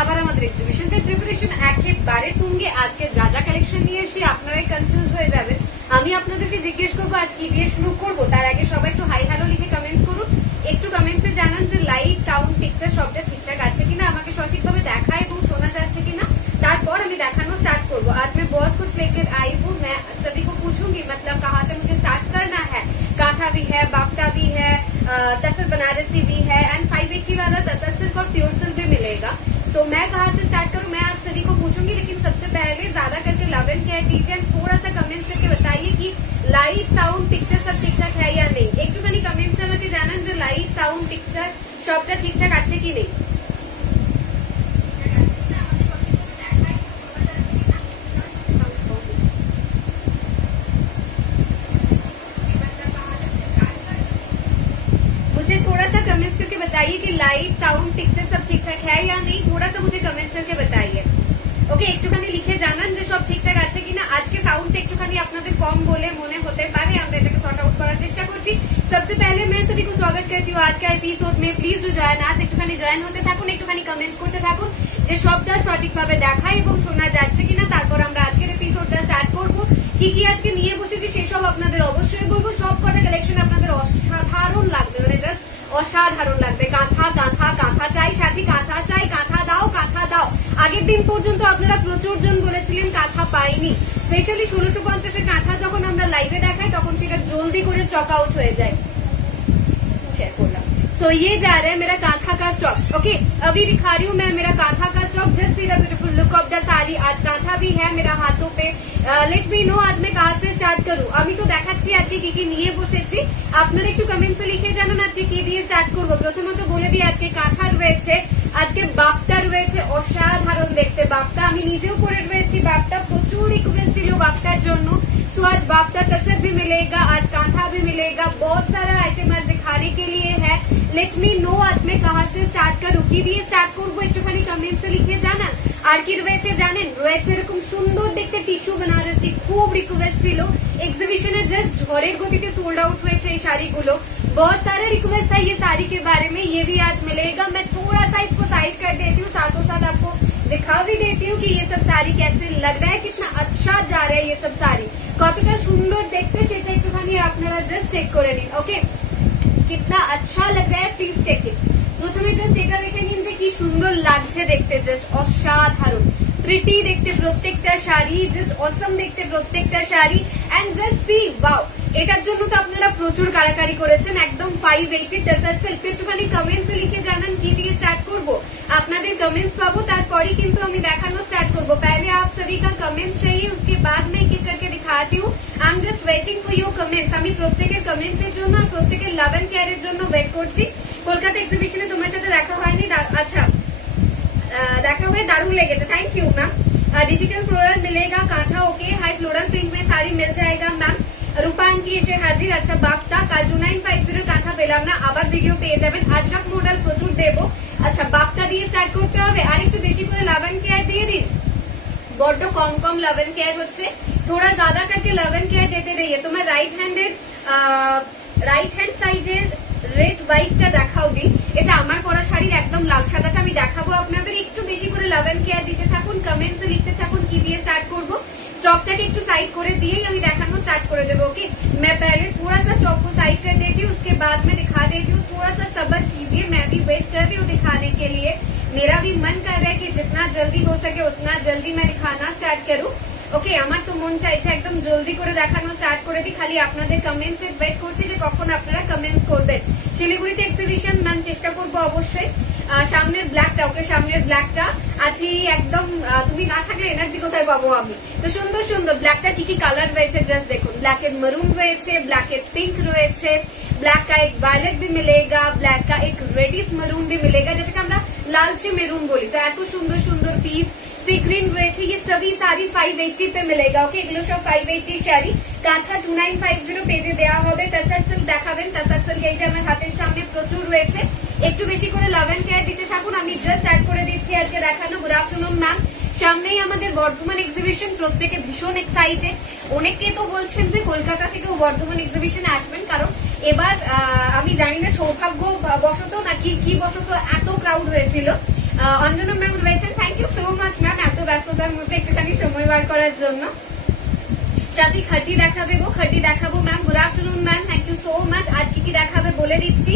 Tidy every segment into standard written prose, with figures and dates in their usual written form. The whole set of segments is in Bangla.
আবার আমাদের এক্সিবিশন তাই প্রিপারেশন একেবারে তুঙ্গে। আজকে যা যা কালেকশন নিয়ে এসেছি আপনারাই কনফিউজ হয়ে যাবেন। আমি আপনাদেরকে জিজ্ঞেস করবো আজ কি দিয়ে শুরু করবো, তার আগে সবাই একটু হাই হ্যালো লিখে কমেন্টস করুন। একটু কমেন্টসে জানান যে লাইট সাউন্ড পিকচার সবটা ঠিকঠাক আছে কিনা, আমাকে সঠিকভাবে দেখা এবং শোনা যাচ্ছে কিনা, তারপর আমি দেখানো স্टार्ट করবো। आज मैं बहुत कुछ लेकर आई हूँ, मैं सभी को पूछूंगी मतलब कहाँ से मुझे स्टार्ट करना है। कांथा भी है, बाफ्टा भी है, तसर बनारसी भी है एंड 580 वाला तसर सिल्क और प्योर सिल्क भी मिलेगा। तो मैं कहाँ से स्टार्ट करूँ मैं आप सभी को पूछूंगी, लेकिन सबसे पहले ज्यादा करके लव एंड केयर दीजिए एंड थोड़ा सा कमेंट करके बताइए कि लाइट साउंड पिक्चर सब ठीक ठाक है या नहीं। একটুখানি কমেন্টস আমাকে জানান যে লাইট সাউন্ড পিকচার সবটা ঠিকঠাক আছে কি নেই। मुझे थोड़ा सा कमेंट्स करके बताइए कि लाइट साउंड पिक्चर सब ठीक ठाक है या नहीं, थोड़ा सा मुझे कमेंट्स करके बताइए। ওকে একটুখানি লিখে জানান যে সব ঠিকঠাক আছে কিনা। আজকে সাউন্ডটা একটুখানি আপনাদের কম বলে মনে হতে পারে, আমরা এটাকে সর্ট আউট করার চেষ্টা করছি। सबसे पहले मैं सभी को स्वागत करती हूँ आज का एपिसोड में। प्लिज डू जॉइन, आज একটুখানি জয়েন হতে থাকুন, একটুখানি কমেন্টস করতে থাকুন যে সবটা সঠিকভাবে দেখা এবং শোনা যাচ্ছে কিনা, তারপর আমরা আজকের এপিসোডটা স্টার্ট করবো। কি কি আজকে নিয়ে বসেছি সেসব আপনাদের অবশ্যই বলবো। সব কটা কালেকশন আপনাদের অসাধারণ লাগবে, মানে জাস্ট অসাধারণ লাগবে। কাঁথা কাঁথা কাঁথা চাই, সাথী কাঁথা চাই, কাঁথা দাও কাঁথা দাও। আগের দিন পর্যন্ত আপনারা প্রচুর জন বলেছিলেন কাঁথা পাইনি, স্পেশালি 1650 কাঁথা যখন আমরা লাইভে দেখাই তখন সেটা জলদি করে স্টক আউট হয়ে যায়। शेयर करना सो ये जा रहा है मेरा कांथा का स्टॉक। ओके अभी दिखा रही हूँ मैं मेरा कांथा का stock. Just see the beautiful look of the sari. आज कांथा भी है मेरा हाथों पे। लेट मी नो आज मैं कहाँ से स्टार्ट करूँ। আমি তো দেখাচ্ছি আজকে কি কি নিয়ে বসেছি, আপনারা একটু কমেন্টসে লিখে জানান আজকে কি দিয়ে স্টার্ট করবো। প্রথমত বলে দিই আজকে কাঁথা রয়েছে, আজকে বাপ্তা রয়েছে, অসাধারণ দেখতে বাপ্তা। আমি নিজেও পরে রয়েছি বাপ্তা, প্রচুর রিকোয়েস্ট ছিল বাপ্তার জন্য। तो आज बाफ्ता तसर भी मिलेगा, आज कांथा भी मिलेगा, बहुत सारा आइटम आज दिखाने के लिए है। लेट मी नो आज मैं कहाँ से स्टार्ट करूँ, কি দিয়ে স্টার্ট করবো একটুখানি কমেন্টসে লিখে জানান। আর কি রয়েছে জানেন, রয়েছে এরকম সুন্দর দেখতে টিস্যু बनारसी, খুব রিকোয়েস্ট ছিল। एग्जीबिशने जस्ट ঝড়ের গতিতে सोल्ड आउट हुए এই শাড়িগুলো। बहुत सारा रिक्वेस्ट था ये साड़ी के बारे में, ये भी आज मिलेगा। मैं थोड़ा सा इसको साइड कर देती हूँ, साथों साथ आपको दिखा भी देती हूँ कि ये सब साड़ी कैसे लग रहा है, कितना अच्छा जा रहा है ये सब साड़ी, কতটা সুন্দর দেখতে সেটা একটুখানি আপনারা জাস্ট চেক করে নিন। ওকে कितना अच्छा लग रहा है प्लीज चेक इट। প্রথমে জাস্ট এটা দেখে নিন যে কি সুন্দর লাগছে দেখতে, জাস্ট অসাধারণ প্রিটি দেখতে প্রত্যেকটা শাড়ি, জাস্ট অসম দেখতে প্রত্যেকটা sari and just see wow. এটার জন্য তো আপনারা প্রচুর কারাকারি করেছেন, একদম 580 টাসার সিল্ক। একটুখানি কমেন্টসে লিখে জানান কি দিয়ে স্টার্ট করবো, আপনাদের কমেন্টস পাবো তারপরে কিন্তু আমি দেখানো স্টার্ট করবো। पहले आप सभी का कमेंट्स चाहिए, उसके बाद मैं एक एक करके दिखाती हूँ। आई am just waiting for your comments. আমি প্রত্যেকের কমেন্টসের জন্য আর প্রত্যেকের লাভ এন্ড কেয়ারের জন্য ওয়েট করছি। কলকাতা এক্সিবিশনে তোমার সাথে দেখা হয়নি, আচ্ছা দেখা হয়ে দারুণ লেগেছে, thank you ma'am. Digital floral मिलेगा, kantha okay, high floral print में साड़ी मिल जाएगा मैम। রূপাঙ্কি এসে হাজির। আচ্ছা বাপ্তা কাল 2950 কাঁথা পেলাম না, আবার ভিডিও পেয়ে যাবেন। আজরাক মডেল প্রচুর দেবো। আচ্ছা বাপ্তা দিয়ে স্টার্ট করতে হবে, আর একটু বেশি করে লাভ এন্ড কেয়ার দিয়ে দিন। বড্ড কম কম লাভ এন্ড কেয়ার হচ্ছে, थोड़ा ज्यादा करके लव एंड केयर देते रहिए। तो मैं राइट হ্যান্ড সাইডের রেড হোয়াইটটা দেখাও দিই, এটা আমার পরা শাড়ির একদম লাল সাদাটা আমি দেখাবো আপনাদের। একটু বেশি করে লাভ এন্ড কেয়ার দিতে থাকুন, কমেন্টসে লিখতে থাকুন কি দিয়ে স্টার্ট করবো। स्टॉक একটু साइड করে দিয়েই আমি দেখানো स्टार्ट করে দেবো। ओके मैं पहले थोड़ा सा स्टॉक को साइड कर देती हूँ, उसके बाद में दिखा देती हूँ। थोड़ा सा सब्र कीजिए, मैं भी वेट कर रही हूँ दिखाने के लिए। मेरा भी मन कर रहा है कि जितना जल्दी हो सके उतना जल्दी मैं दिखाना स्टार्ट करूँ। ওকে আমার তো মন চাইছে একদম জলদি করে দেখানো স্টার্ট করে দিই, খালি আপনাদের কমেন্টস এর ওয়েট করছি যে কখন আপনারা কমেন্টস করবেন। শিলিগুড়িতে এক্সিবিশন ম্যাম চেষ্টা করবো অবশ্যই। সামনের ব্ল্যাকটা, ওকে সামনের ব্ল্যাকটা আছি একদম, তুমি না থাকলে এনার্জি কোথায় পাবো আমি। তো সুন্দর সুন্দর ব্ল্যাকটা কি কি কালার রয়েছে জাস্ট দেখুন। ব্ল্যাক এর মেরুন রয়েছে, ব্ল্যাক এর পিঙ্ক রয়েছে, ব্ল্যাক का एक वायलेट भी मिलेगा, ब्लैक का एक रेडिश মেরুন भी मिलेगा, যেটাকে আমরা লালচে মেরুন বলি। তো এত সুন্দর সুন্দর পিস सी ग्रीन রয়েছে, ये सभी साड़ी 580 पे मिलेगा। ओके এগুলো সব 580 শাড়ি। কাঁথা 2950 পেজে দেওয়া হবে। তাসার সিল্ক দেখাবেন, তাসার সিল্ক এই যে আমার হাতের সামনে প্রচুর রয়েছে। একটু বেশি করে লাভ এন্ড কেয়ার দিতে থাকুন, আমি জাস্ট স্টার্ট করে দিচ্ছি আজকে দেখানো। গুড আফটারনুন ম্যাম, সামনেই আমাদের বর্ধমান এক্সিবিশন, প্রত্যেকে ভীষণ এক্সাইটেড। অনেকে তো বলছেন যে কলকাতা থেকেও বর্ধমান এক্সিবিশনে আসবেন, কারণ এবার আমি জানি না সৌভাগ্য বশত নাকি কি বশত এত ক্রাউড হয়েছিল। অঞ্জনা ম্যাম রয়েছেন, thank you so much ma'am এত ব্যস্ততার মধ্যে একটুখানি সময় বার করার জন্য। সাথী খাটি দেখাবে গো, খাটি দেখাবো ma'am, good afternoon ma'am, thank you so much. আজকে কি দেখাবে বলে দিচ্ছি,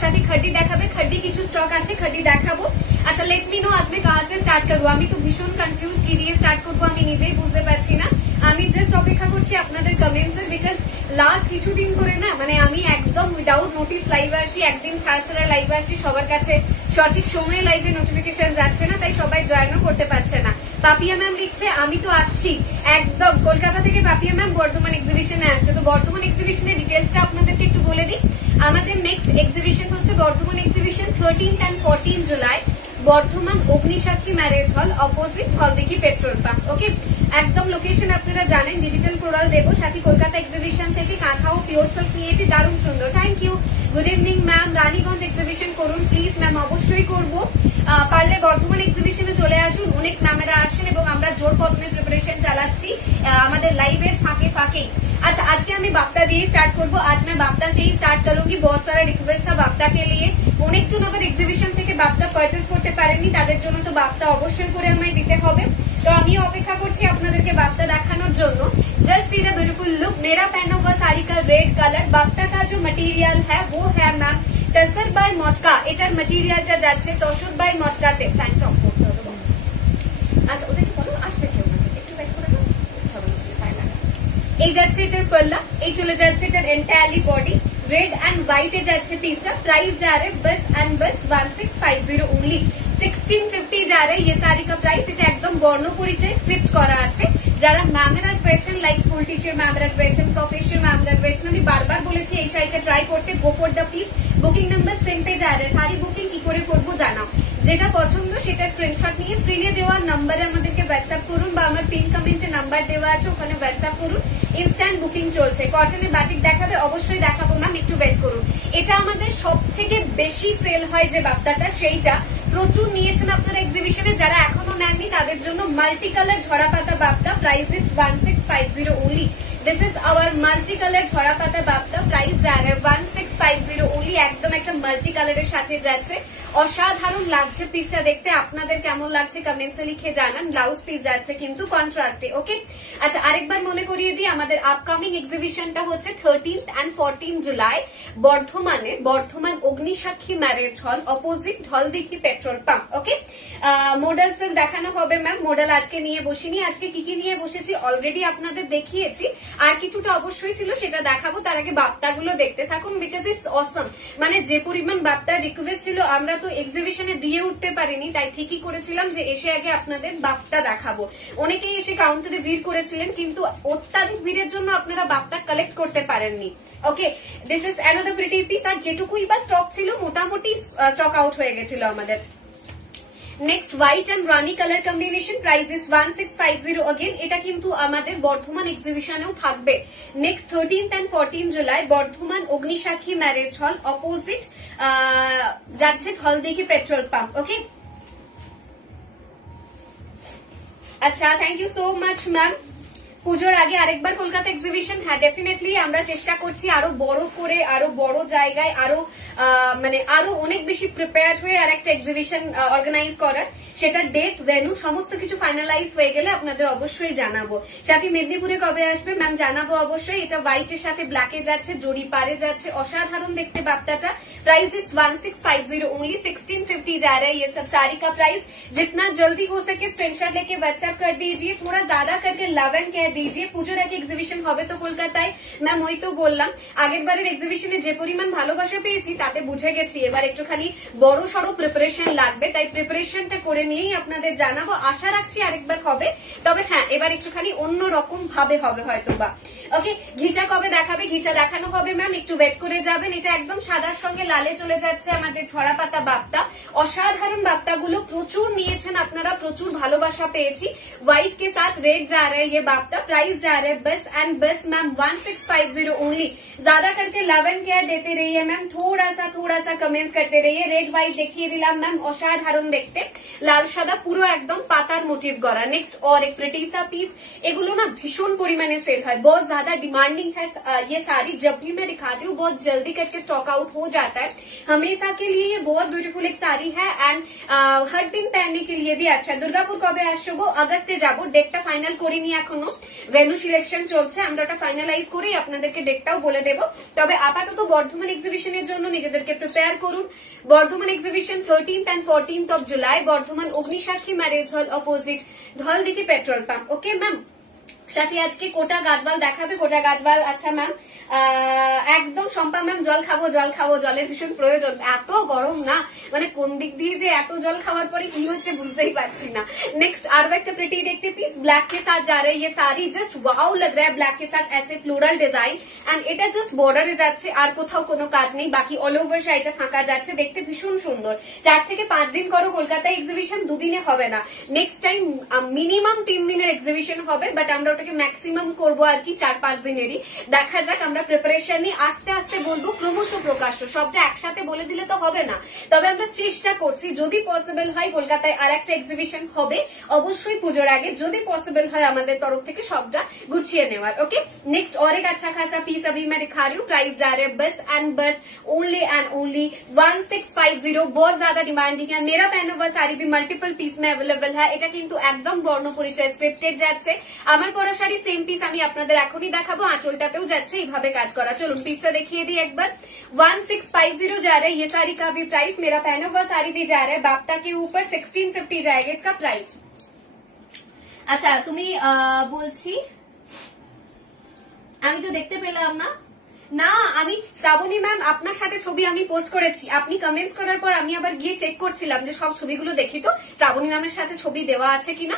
সাথী খাটি দেখাবে, খাটি কিছু স্টক আছে, খাটি দেখাবো। আচ্ছা লেট মি নো আজ मैं कहाँ से स्टार्ट করবো, আমি তো ভীষণ কনফিউজ কি দিয়ে স্টার্ট করবো আমি নিজেই বুঝতে পারছি না। আমি জাস্ট অপেক্ষা করছি আপনাদের কমেন্টস এর, বিকজ লাস্ট কিছুদিন করে না মানে আমি একদম উইদাউট নোটিস লাইভ আসি, একদিন ছাড়া ছাড়া লাইভ আসছি, সবার কাছে সঠিক সময়ে লাইভে নোটিফিকেশন যাচ্ছে না, তাই সবাই জয়েনও করতে পারছে না। পাপিয়া ম্যাম লিখছে আমি তো আসছি একদম কলকাতা থেকে, পাপিয়া ম্যাম বর্ধমান এক্সিবিশনে আসছে। তো বর্ধমান এক্সিবিশনের ডিটেলসটা আপনাদেরকে একটু বলে দিই। আমাদের নেক্সট এক্সিবিশন হচ্ছে Bardhaman exhibition 13th and 14 July, Bardhaman Agnisakshi marriage hall, opposite Haldighi petrol pump. Okay, একদম লোকেশন আপনারা জানেন, ডিজিটাল কোরাল দেবো। সাথে কলকাতা এক্সিবিশন থেকে কাঁথাও পিওর সিল্ক নিয়েছি, দারুণ সুন্দর, thank you. Good evening ma'am, Raniganj exhibition করুন প্লিজ ম্যাম, অবশ্যই করবো। পারলে বর্ধমান এক্সিবিশনে চলে আসুন, অনেক ম্যামেরা আসেন এবং আমরা জোর কদমে প্রিপারেশন চালাচ্ছি আমাদের লাইভের ফাঁকে ফাঁকেই। अच्छा आज के আমি বাপ্তা দিয়ে স্টার্ট করব। आज मैं বাপ্তা से ही स्टार्ट करूंगी। बहुत सारा रिक्वेस्ट था বাপ্তা के लिए, অনেকজন আবার এক্সিবিশন থেকে বাপ্তা পারচেজ করতে পারেননি, তাদের জন্য তো বাপ্তা অবশ্যই করে আমায় দিতে হবে। তো আমিও অপেক্ষা করছি আপনাদেরকে বাপ্তা দেখানোর জন্য। Just see the beautiful look, मेरा पहना हुआ साड़ी का रेड कलर, बाप्ता का जो मटेरियल है वो है मैम टसर बाय मटका, এটার ম্যাটেরিয়ালটা যাচ্ছে তসর বাই মটকাতে। ফ্যান অফ করতে হবে। আচ্ছা ওদেরকে বলো আসবে কেউ না, একটু ওয়েট করে দাও, এই যাচ্ছে এটার পাল্লা, এই চলে যাচ্ছে এটার entirely body, red and white এ যাচ্ছে পিসটা। प्राइस जा रहे बस एंड बस 1650 ओनली, 1650 जा रहे ये साड़ी का प्राइस। এটা একদম বর্ণ পরিচয় স্ক্রিপ্ট করা আছে। যারা ম্যামেরা রয়েছেন লাইক স্কুল টিচার ম্যামেরা রয়েছেন, প্রফেশনাল ম্যামেরা রয়েছেন, আমি বারবার বলেছি এই শাড়িটা ট্রাই করতে, go for the piece. Booking number screen pay যা রहे, শাড়ি বুকিং কি করে করবো জানাও, যেটা পছন্দ সেটা স্ক্রিনশট নিয়ে স্ক্রিনে দেওয়া নাম্বারে আমাদেরকে হোয়াটসঅ্যাপ করুন বা আমার পিন কমেন্টে নাম্বার দেওয়া আছে ওখানে হোয়াটসঅ্যাপ করুন। ইনস্ট্যান্ট বুকিং চলছে। কটনের বাটিক দেখাবে, অবশ্যই দেখাবো ম্যাম, একটু ওয়েট করুন। এটা আমাদের সব থেকে বেশি সেল হয় যে বাপ্তাটা, সেইটা প্রচুর নিয়েছেন আপনারা এক্সিবিশনে, যারা এখনো নেননি তাদের জন্য মাল্টি কালার ঝরা পাতা বাপ্তা, price is 1650 only. This is our multi colour ঝরা পাতা বাপ্তা, প্রাইস যা রে 1650 ओनली। একদম একটা মাল্টি কালারের সাথে যাচ্ছে, অসাধারণ লাগছে পিসটা দেখতে। আপনাদের কেমন লাগছে কমেন্টসে লিখে জানান। ব্লাউজ পিস যাচ্ছে কিন্তু কন্ট্রাস্টে। ওকে, আচ্ছা আরেকবার মনে করিয়ে দিই, আমাদের আপকামিং এক্সিবিশনটা হচ্ছে 13th and 14 জুলাই বর্ধমানে, Bardhaman Agnisakshi marriage hall, opposite Haldighi petrol pump. Okay, models দেখানো হবে ম্যাম। মডেল আজকে নিয়ে বসিনি, আজকে কি কি নিয়ে বসেছি অলরেডি আপনাদের দেখিয়েছি, আর কিছুটা অবশ্যই ছিল সেটা দেখাবো। তার আগে বাপ্তাগুলো দেখতে থাকুন, বিকজ ইটস অসম। মানে যে পরিমাণ বাপ্তার রিকোয়েস্ট ছিল আমরা তো এক্সিবিশনে দিয়ে উঠতে পারিনি, তাই ঠিকই করেছিলাম যে এসে আগে আপনাদের বাপ্তা দেখাবো। অনেকেই এসে কাউন্টারে ভিড় করেছিলেন, কিন্তু অত্যাধিক ভিড়ের জন্য আপনারা বাপ্তা কালেক্ট করতে পারেননি। Okay, this is another pretty piece. আর যেটুকুই বা স্টক ছিল মোটামুটি স্টক আউট হয়ে গেছিল আমাদের। নেক্সট হোয়াইট এন্ড রানি colour combination, price is 1650 again. এটা কিন্তু আমাদের বর্ধমান এক্সিবিশনেও থাকবে next 13th and 14 July, Bardhaman Agnisakshi marriage hall, opposite যাচ্ছে হলদিঘি পেট্রোল পাম্প। ওকে, আচ্ছা thank you so much ma'am. পুজোর আগে আরেকবার কলকাতা এক্সিবিশন, হ্যাঁ ডেফিনেটলি আমরা চেষ্টা করছি আরো বড় করে, আরো বড় জায়গায়, আরো মানে আরো অনেক বেশি প্রিপেয়ার হয়ে আর একটা এক্সিবিশন অর্গানাইজ করার। সেটা ডেট, ভেন্যু সমস্ত কিছু ফাইনালাইজ হয়ে গেলে আপনাদের অবশ্যই জানাবো। সাথে মেদিনীপুরে কবে আসবে ম্যাম জানাবো অবশ্যই। এটা হোয়াইটের সাথে ব্ল্যাকে যাচ্ছে, জড়ি পারে যাচ্ছে, অসাধারণ দেখতে বাপ্তাটা। प्राइस इज 1650 ओनली, 1650 जा रहा है ये सब साड़ी का प्राइस। जितना जल्दी हो सके स्क्रीनशॉट लेके व्हाट्सएप कर दीजिए, थोड़ा ज्यादा करके लव एंड कह दीजिए। পুজোর আগে এক্সিবিশন হবে তো কলকাতায় ম্যাম, ওই তো বললাম আগের বারের এক্সিবিশনে যে পরিমাণ ভালোবাসা পেয়েছি তাতে বুঝে গেছি এবার একটুখানি বড় সড়ো প্রিপারেশন লাগবে, তাই প্রিপারেশনটা করে নিয়েই আপনাদের জানাবো। আশা রাখছি আরেকবার হবে, তবে হ্যাঁ এবার একটুখানি অন্য রকম ভাবে হবে হয়তো বা। ওকে, ঘিচা কবে দেখাবে, ঘিচা দেখানো হবে ম্যাম, একটু ওয়েট করে যাবেন। এটা একদম সাদার সঙ্গে লালে চলে যাচ্ছে আমাদের ছড়া পাতা বাপ্তা। অসাধারণ বাপ্তাগুলো প্রচুর নিয়েছেন আপনারা, প্রচুর ভালোবাসা পেয়েছি। হোয়াইট के साथ रेड जा रहा है ये बाप्ता, प्राइस जा रहा है बस एंड बस मैम 1650 ओनली। ज्यादा करके लव एंड केयर देते रहिए मैम, थोड़ा सा कमेंट्स करते रहिए। रेड व्हाइट দেখিয়ে দিলাম ম্যাম, অসাধারণ দেখতে, লাল সাদা পুরো একদম পাতার মোটিভ করা। নেক্সট और एक प्रिटी सा पीस, এগুলো না ভীষণ পরিমাণে সেল হয়, बहुत ज्यादा ज्यादा डिमांडिंग है ये साड़ी, जब भी मैं दिखाती हूँ बहुत जल्दी करके स्टॉक आउट हो जाता है। हमेशा के लिए ये बहुत ब्यूटीफुल एक साड़ी है एंड हर दिन पहनने के लिए भी अच्छा। দুর্গাপুর কবে আসছো গো? আগস্টে যাবো, ডেটটা ফাইনাল করিনি এখনো, ভেন্যু সিলেকশন চলছে, আমরা ওটা ফাইনালাইজ করেই আপনাদেরকে ডেটটাও বলে দেবো। তবে আপাতত বর্ধমান এক্সিবিশনের জন্য নিজেদেরকে প্রিপেয়ার করুন। Bardhaman exhibition 13th and 14th of July, Bardhaman Agnisakshi marriage hall opposite Dhaldighi petrol pump. Okay ma'am, সাথে আজকে কোটা গাছবাল দেখাবে। কোটা গাছবাল, আচ্ছা ম্যাম একদম শম্পা ম্যাম জল খাবো জল খাবো, জলের ভীষণ প্রয়োজন, এত গরম না, মানে কোন দিক দিয়ে যে এত জল খাওয়ার পরে কি হচ্ছে বুঝতেই পারছি না। नेक्स्ट आरो একটা प्रिटी देखते पीस ब्लैक के साथ जा रहे हैं, ये साड़ी जस्ट वाओ लग रहा है ब्लैक के साथ, ऐसे फ्लोरल डिजाइन एंड এটা জাস্ট বর্ডারে যাচ্ছে, আর কোথাও কোনো কাজ নেই, বাকি অল ওভার সাইডে ফাঁকা যাচ্ছে, দেখতে ভীষণ সুন্দর। 4 থেকে 5 দিন করো কলকাতা এক্সিবিশন, 2 দিনে হবে না, নেক্সট টাইম মিনিমাম 3 দিনের এক্সিবিশন হবে, বাট আমরা ওটাকে ম্যাক্সিমাম করবো আর কি 4-5 দিনেরই। দেখা যাক, আমরা প্রিপারেশন নিয়ে আস্তে আস্তে বলবো, ক্রমশ প্রকাশ্য, সবটা একসাথে বলে দিলে তো হবে না। তবে আমরা চেষ্টা করছি যদি পসিবল হয় কলকাতায় আর একটা এক্সিবিশন হবে অবশ্যই পুজোর আগে, যদি পসিবল হয় আমাদের তরফ থেকে সবটা গুছিয়ে নেওয়ার। ओके नेक्स्ट और एक अच्छा खासा पीस अभी मैं दिखा रही हूँ, प्राइस जा रहे हैं बस एंड बस ओनली एंड ओनली 1650। बहुत ज्यादा डिमांडिंग है, मेरा पहना हुआ শাড়ি भी मल्टीपल पीस में अवेलेबल है, এটা কিন্তু একদম বর্ণ পরিচয় স্ক্রিপ্টেড যাচ্ছে। আমার পরা শাড়ি সেম পিস আমি আপনাদের এখনই দেখাবো, আঁচলটাতেও যাচ্ছে এইভাবে কাজ করা। চলুন পিসটা দেখিয়ে দিই একবার। 1650 जा रहा है ये साड़ी का भी प्राइस, मेरा पहना हुआ साड़ी भी जा रहा है बाप्ता के ऊपर 1650 जाएगा इसका प्राइस। আচ্ছা তুমি বলছি আমি তো দেখতে পেলাম না, না আমি শ্রাবণী ম্যাম আপনার সাথে ছবি আমি পোস্ট করেছি, আপনি কমেন্টস করার পর আমি আবার গিয়ে চেক করছিলাম যে সব ছবিগুলো দেখি তো শ্রাবণী ম্যামের সাথে ছবি দেওয়া আছে কিনা,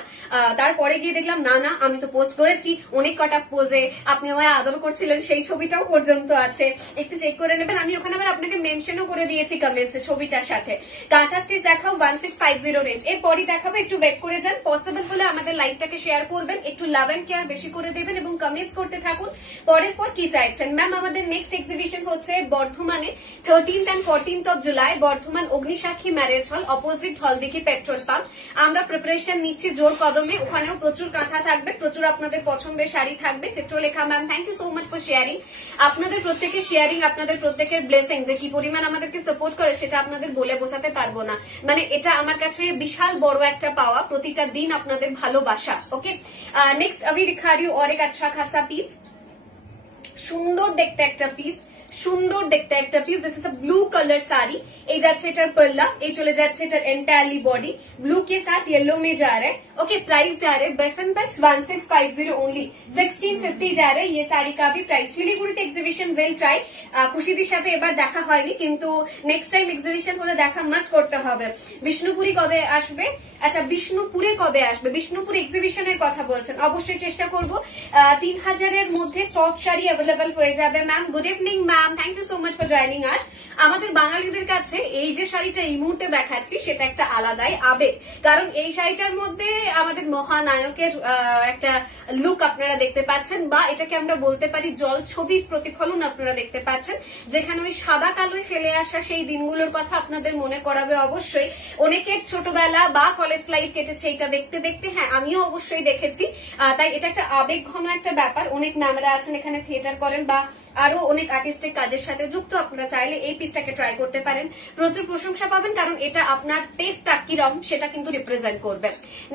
তারপরে গিয়ে দেখলাম না না আমি তো পোস্ট করেছি অনেক কটা পোজে, আপনি আমায় আদর করছিলেন সেই ছবিটাও পর্যন্ত আছে, একটু চেক করে নেবেন। আমি ওখানে আবার আপনাকে মেনশনও করে দিয়েছি কমেন্টসে ছবিটার সাথে। কাঁথা স্টিচ দেখাও 1650 রেঞ্জ, এরপরই দেখাবো, একটু ওয়েট করে যান, পসিবল হলে আমাদের লাইভটাকে শেয়ার করবেন, একটু লাভ এন্ড কেয়ার বেশি করে দেবেন এবং কমেন্টস করতে থাকুন পরের পর কি চাইছেন। ম্যাম আমাদের নেক্সট এক্সিবিশন হচ্ছে বর্ধমানে 13th and 14th of July, Bardhaman Agnisakshi marriage hall opposite Dhaldighi petrol pump. আমরা প্রিপারেশন নিচ্ছি জোর কদমে, ওখানেও প্রচুর কাঁথা থাকবে, প্রচুর আপনাদের পছন্দের শাড়ি থাকবে। Chitralekha ma'am thank you so much for sharing, আপনাদের প্রত্যেকের শেয়ারিং, আপনাদের প্রত্যেকের ব্লেসিং যে কি পরিমাণ আমাদেরকে সাপোর্ট করে সেটা আপনাদের বলে বোঝাতে পারবো না, মানে এটা আমার কাছে বিশাল বড় একটা পাওয়া, প্রতিটা দিন আপনাদের ভালোবাসা। ওকে নেক্সট আমি दिखा रही हूँ और एक अच्छा खासा पीस, সুন্দর দেখতে একটা পিস, সুন্দর দেখতে একটা piece. This is a blue colour sari, এই যাচ্ছে এটার पल्ला, এই চলে যাচ্ছে এটার एंटायरली बॉडी ब्लू के साथ येलो में जा रहा है। ओके प्राइस जा रहे बस एंड बस 1650 ओनली, 1650 जा रहे ये শাড়ি का भी प्राइस। শিলিগুড়িতে এক্সিবিশন ওয়েল ট্রাই, খুশিদির সাথে এবার দেখা হয়নি কিন্তু নেক্সট টাইম এক্সিবিশন হলে দেখা মাস্ট করতে হবে। বিষ্ণুপুরি কবে আসবে? আচ্ছা বিষ্ণুপুরে কবে আসবে? বিষ্ণুপুর এক্সিবিশনের কথা বলছেন, অবশ্যই চেষ্টা করব 3000 এর মধ্যে সফট শাড়ি অ্যাভেলেবল হয়ে যাবে। Ma'am good evening ma'am, thank you so much for joining us. আমাদের বাঙালিদের কাছে এই যে শাড়িটা এই মুহূর্তে দেখাচ্ছি সেটা একটা আলাদাই আবেগ, কারণ এই শাড়িটার মধ্যে আমাদের মহানায়কের একটা লুক আপনারা দেখতে পাচ্ছেন, বা এটাকে আমরা বলতে পারি জল ছবির প্রতিফলন আপনারা দেখতে পাচ্ছেন, যেখানে ওই সাদা কালোয় ফেলে আসা সেই দিনগুলোর কথা আপনাদের মনে করাবে অবশ্যই। অনেকের ছোটবেলা বা কলেজ লাইফ কেটেছে এটা দেখতে দেখতে, হ্যাঁ আমিও অবশ্যই দেখেছি, তাই এটা একটা আবেগ ঘন একটা ব্যাপার। অনেক ম্যামেরা আছেন এখানে থিয়েটার করেন বা আরো অনেক আর্টিস্টিক কাজের সাথে যুক্ত, আপনারা চাইলে এই পিসটাকে ট্রাই করতে পারেন, প্রচুর প্রশংসা পাবেন, কারণ এটা আপনার टेस्ट किरम সেটা কিন্তু রিপ্রেজেন্ট করবে।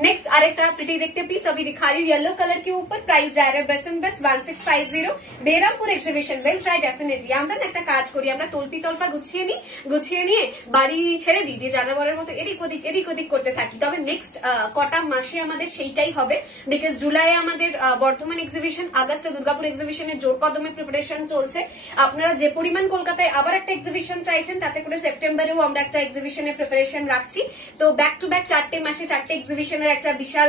নেক্সট আরেকটা প্রিটি দেখতে পিস अभी दिखा रही हूँ येलो कलर के ऊपर, प्राइस जा रहा है बस एंड बस 1650। Berhampur exhibition well try definitely. আমরা একটা কাজ করি, আমরা তল্পি তল্পা গুছিয়ে নিয়ে বাড়ি ছেড়ে দিই, দিয়ে জানাবরের মতো এদিক ওদিক করতে থাকি। তবে নেক্সট কটা মাসে আমাদের সেইটাই হবে, বিকজ জুলাইয়ে আমাদের বর্ধমান এক্সিবিশন, আগস্টে দুর্গাপুর এক্সিবিশনের জোর কদমে প্রিপারেশন চলছে। আপনারা যে পরিমাণ কলকাতায় আবার একটা এক্সিবিশন চাইছেন, তাতে করে সেপ্টেম্বরেও আমরা একটা এক্সিবিশনের প্রিপারেশন রাখছি। তো ব্যাক টু ব্যাক 4টে মাসে 4টে এক্সিবিশনের একটা বিশাল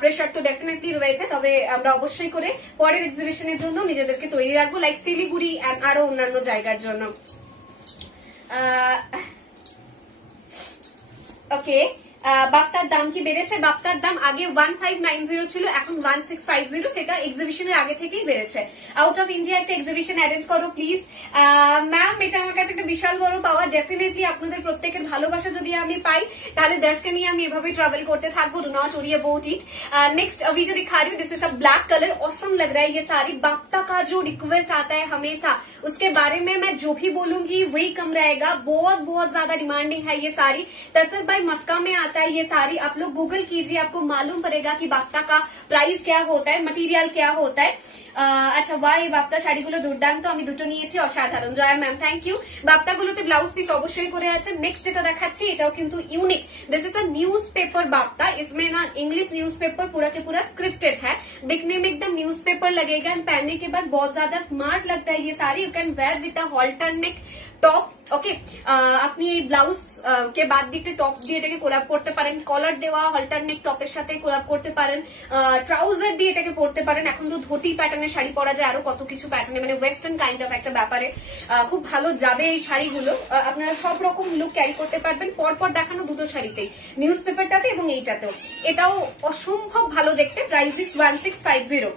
প্রেশার তো ডেফিনেটলি রয়েছে। তবে আমরা অবশ্যই করে পরের এক্সিবিশনের জন্য নিজেদেরকে তৈরি রাখবো, লাইক শিলিগুড়ি আরো অন্যান্য জায়গার জন্য। ওকে বাপ্তার দাম কি বেড়েছে? বাপ্তার দাম আগে 1590 ছিল, এখন 1650, সেটা এক্সিবিশনের আগে থেকেই বেড়েছে। আউট অফ ইন্ডিয়া একটা এক্সিবিশন অ্যারেঞ্জ করো প্লিজ। ম্যাম এটা আমার কাছে একটা বিশাল বড় পাওয়া, ডেফিনেটলি আপনাদের প্রত্যেকের ভালোবাসা যদি আমি পাই তাহলে দর্শকে নিয়ে আমি এভাবে ট্রাভেল করতে থাকবো। Do not worry about it. Next अभी जो दिखा रही हूँ, this is a black colour, awesome लग रहा है ये साड़ी। बाप्ता का जो रिक्वेस्ट आता है हमेशा, उसके बारे में मैं जो भी बोलूंगी वही कम रहेगा। बहुत बहुत ज्यादा डिमांडिंग है ये साड़ी। दरअसल भाई मक्का में आता है ये साड़ी, आप लोग गूगल कीजिए, आपको मालूम पड़ेगा कि बाप्ता का प्राइस क्या होता है, मटेरियल क्या होता है। আচ্ছা ওয়াই এই বাপ্তা শাড়িগুলো দুর্দান্ত, আমি দুটো নিয়েছি, অসাধারণ। Jaya ma'am thank you. বাপ্তাগুলোতে ব্লাউজ পিস অবশ্যই করে আছে। নেক্সট যেটা দেখাচ্ছি এটাও কিন্তু unique, this is a newspaper बाप्ता, इसमें ना इंग्लिश न्यूज पेपर पूरा के पूरा स्क्रिप्टेड है, दिखने में एकदम न्यूज पेपर लगेगा एंड पहनने के बाद बहुत ज्यादा स्मार्ट लगता है ये sari. You can wear with a halter neck top. Okay, আপনি এই ব্লাউজ কে বাদ দিতে টপ দিয়ে এটাকে কোলাপ করতে পারেন, কলার দেওয়া হলটার নেক টপের সাথে কোলাপ করতে পারেন, ট্রাউজার দিয়ে এটাকে পরতে পারেন। এখন তো ধুতি প্যাটার্নের শাড়ি পরা যায়, আরো কত কিছু প্যাটার্নে, মানে ওয়েস্টার্ন কাইন্ড অফ একটা ব্যাপারে খুব ভালো যাবে এই শাড়িগুলো। আপনারা সব রকম লুক ক্যারি করতে পারবেন। পরপর দেখানো দুটো শাড়িতেই, নিউজ পেপারটাতে এবং এইটাতেও, এটাও অসম্ভব ভালো দেখতে। Price is 1650।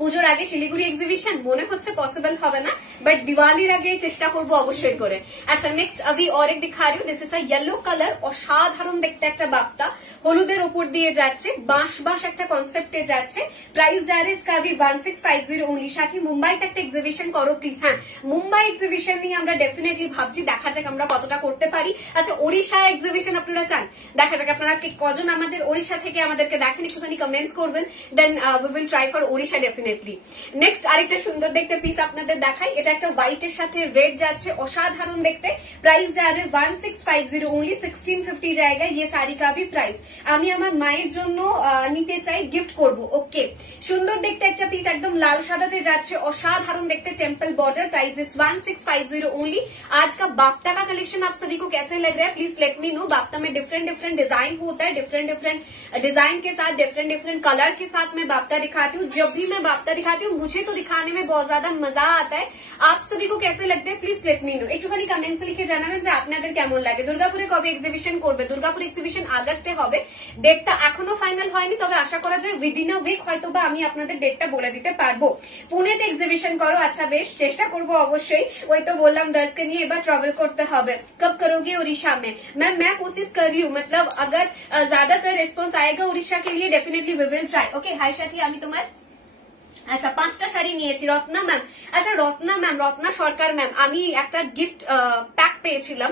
পুজোর আগে শিলিগুড়ি এক্সিবিশন মনে হচ্ছে পসিবল হবে না, বাট দিওয়ালির আগে চেষ্টা করবো অবশ্যই করে। আচ্ছা নেক্সট আমি অরেক দিখা রি, this is a yellow colour, অসাধারণ দেখতে একটা বাপ্তা, হলুদের উপর দিয়ে যাচ্ছে, বাঁশ বাঁশ একটা কনসেপ্টে যাচ্ছে। প্রাইস যা রে इसका भी 1650 ओनली। সাথী মুম্বাইতে একটা এক্সিবিশন করো প্লিজ। হ্যাঁ মুম্বাই এক্সিবিশন নিয়ে আমরা ডেফিনেটলি ভাবছি, দেখা যাক আমরা কতটা করতে পারি। আচ্ছা ওড়িশা এক্সিবিশন আপনারা চান, দেখা যাক আপনারা কজন আমাদের ওড়িশা থেকে আমাদেরকে দেখেন, একটুখানি কমেন্টস করবেন, then we will try for Odisha definitely. Next আরেকটা সুন্দর দেখতে পিস আপনাদের দেখাই, এটা একটা হোয়াইটের সাথে রেড যাচ্ছে, অসাধারণ দেখতে। প্রাইস যা রে 1650 ओनली, 1650 জায়গা ये साड़ी का भी प्राइस। আমি আমার মায়ের জন্য নিতে চাই, গিফট করব। ওকে, সুন্দর দেখতে একটা পিস, একদম লাল সাদাতে যাচ্ছে, অসাধারণ देखते temple border. Price is 1650 only. आज का बाप्ता का कलेक्शन आप सभी को कैसे लग रहा है प्लीज लेट मी नो। बाप्ता में डिफरेंट डिफरेंट डिजाइन होता है, डिफरेंट डिफरेंट डिजाइन के साथ, डिफरेंट डिफरेंट कलर के साथ मैं बाप्ता दिखाती हूँ। जब भी मैं बाप्ता दिखाती हूँ मुझे तो दिखाने में बहुत ज्यादा मजा आता है। आप सभी को कैसे लगते हैं प्लीज लेट मी नो। একটুখানি কমেন্টস লিখে জানাবেন যে আপনাদের কেমন লাগে। দুর্গাপুরে কবে এক্সিবিশন করবে? দুর্গাপুর এক্সিবিশন আগস্টে হবে, ডেটটা এখনো ফাইনাল হয়নি, তবে আশা করা যায় উইদিন আ উইক হয়তো বা আমি আপনাদের ডেটটা বলে দিতে পারবো। পুনেতে এক্সিবিশন করো, আচ্ছা বেশ চেষ্টা করবো অবশ্যই। ওই তো বললাম দর্শকে নিয়ে এবার ট্রাভেল করতে হবে। कब करोगे उड़ीसा में? मैं कोशिश कर रही हूँ, मतलब अगर ज्यादातर रेस्पॉन्स आएगा उड़ीसा के लिए definitely we will try. Okay hi साथी, আমি তোমার আচ্ছা 5টা শাড়ি নিয়েছি। রত্না ম্যাম, আচ্ছা রত্না ম্যাম, রত্না সরকার ম্যাম, আমি একটা গিফট প্যাক পেয়েছিলাম,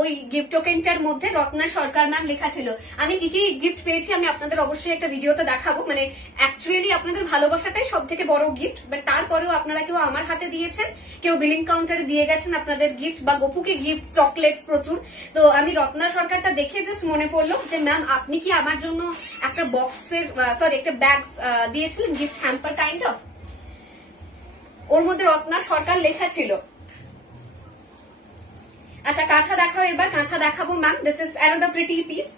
ওই গিফট টোকেনটার মধ্যে রত্না সরকার ম্যাম লেখা ছিল। আমি কি কি গিফট পেয়েছি আমি আপনাদের অবশ্যই একটা ভিডিওতে দেখাবো। মানে অ্যাকচুয়ালি আপনাদের ভালোবাসাটাই সব থেকে বড় গিফট, বাট তারপরেও আপনারা কেউ আমার হাতে দিয়েছেন, কেউ বিলিং কাউন্টারে দিয়ে গেছেন আপনাদের গিফট, বা গপুকে গিফট চকলেটস প্রচুর। তো আমি রত্না সরকারটা দেখে জাস্ট মনে পড়লো যে ম্যাম আপনি কি আমার জন্য একটা বক্সের সরি একটা ব্যাগ দিয়েছিলেন, গিফট হ্যাম্পার কাইন্ড অফ, ওর মধ্যে রত্না সরকার লেখা ছিল। আচ্ছা কাঁথা দেখাও এবার, কাঁথা দেখাবো ma'am. This is another pretty piece.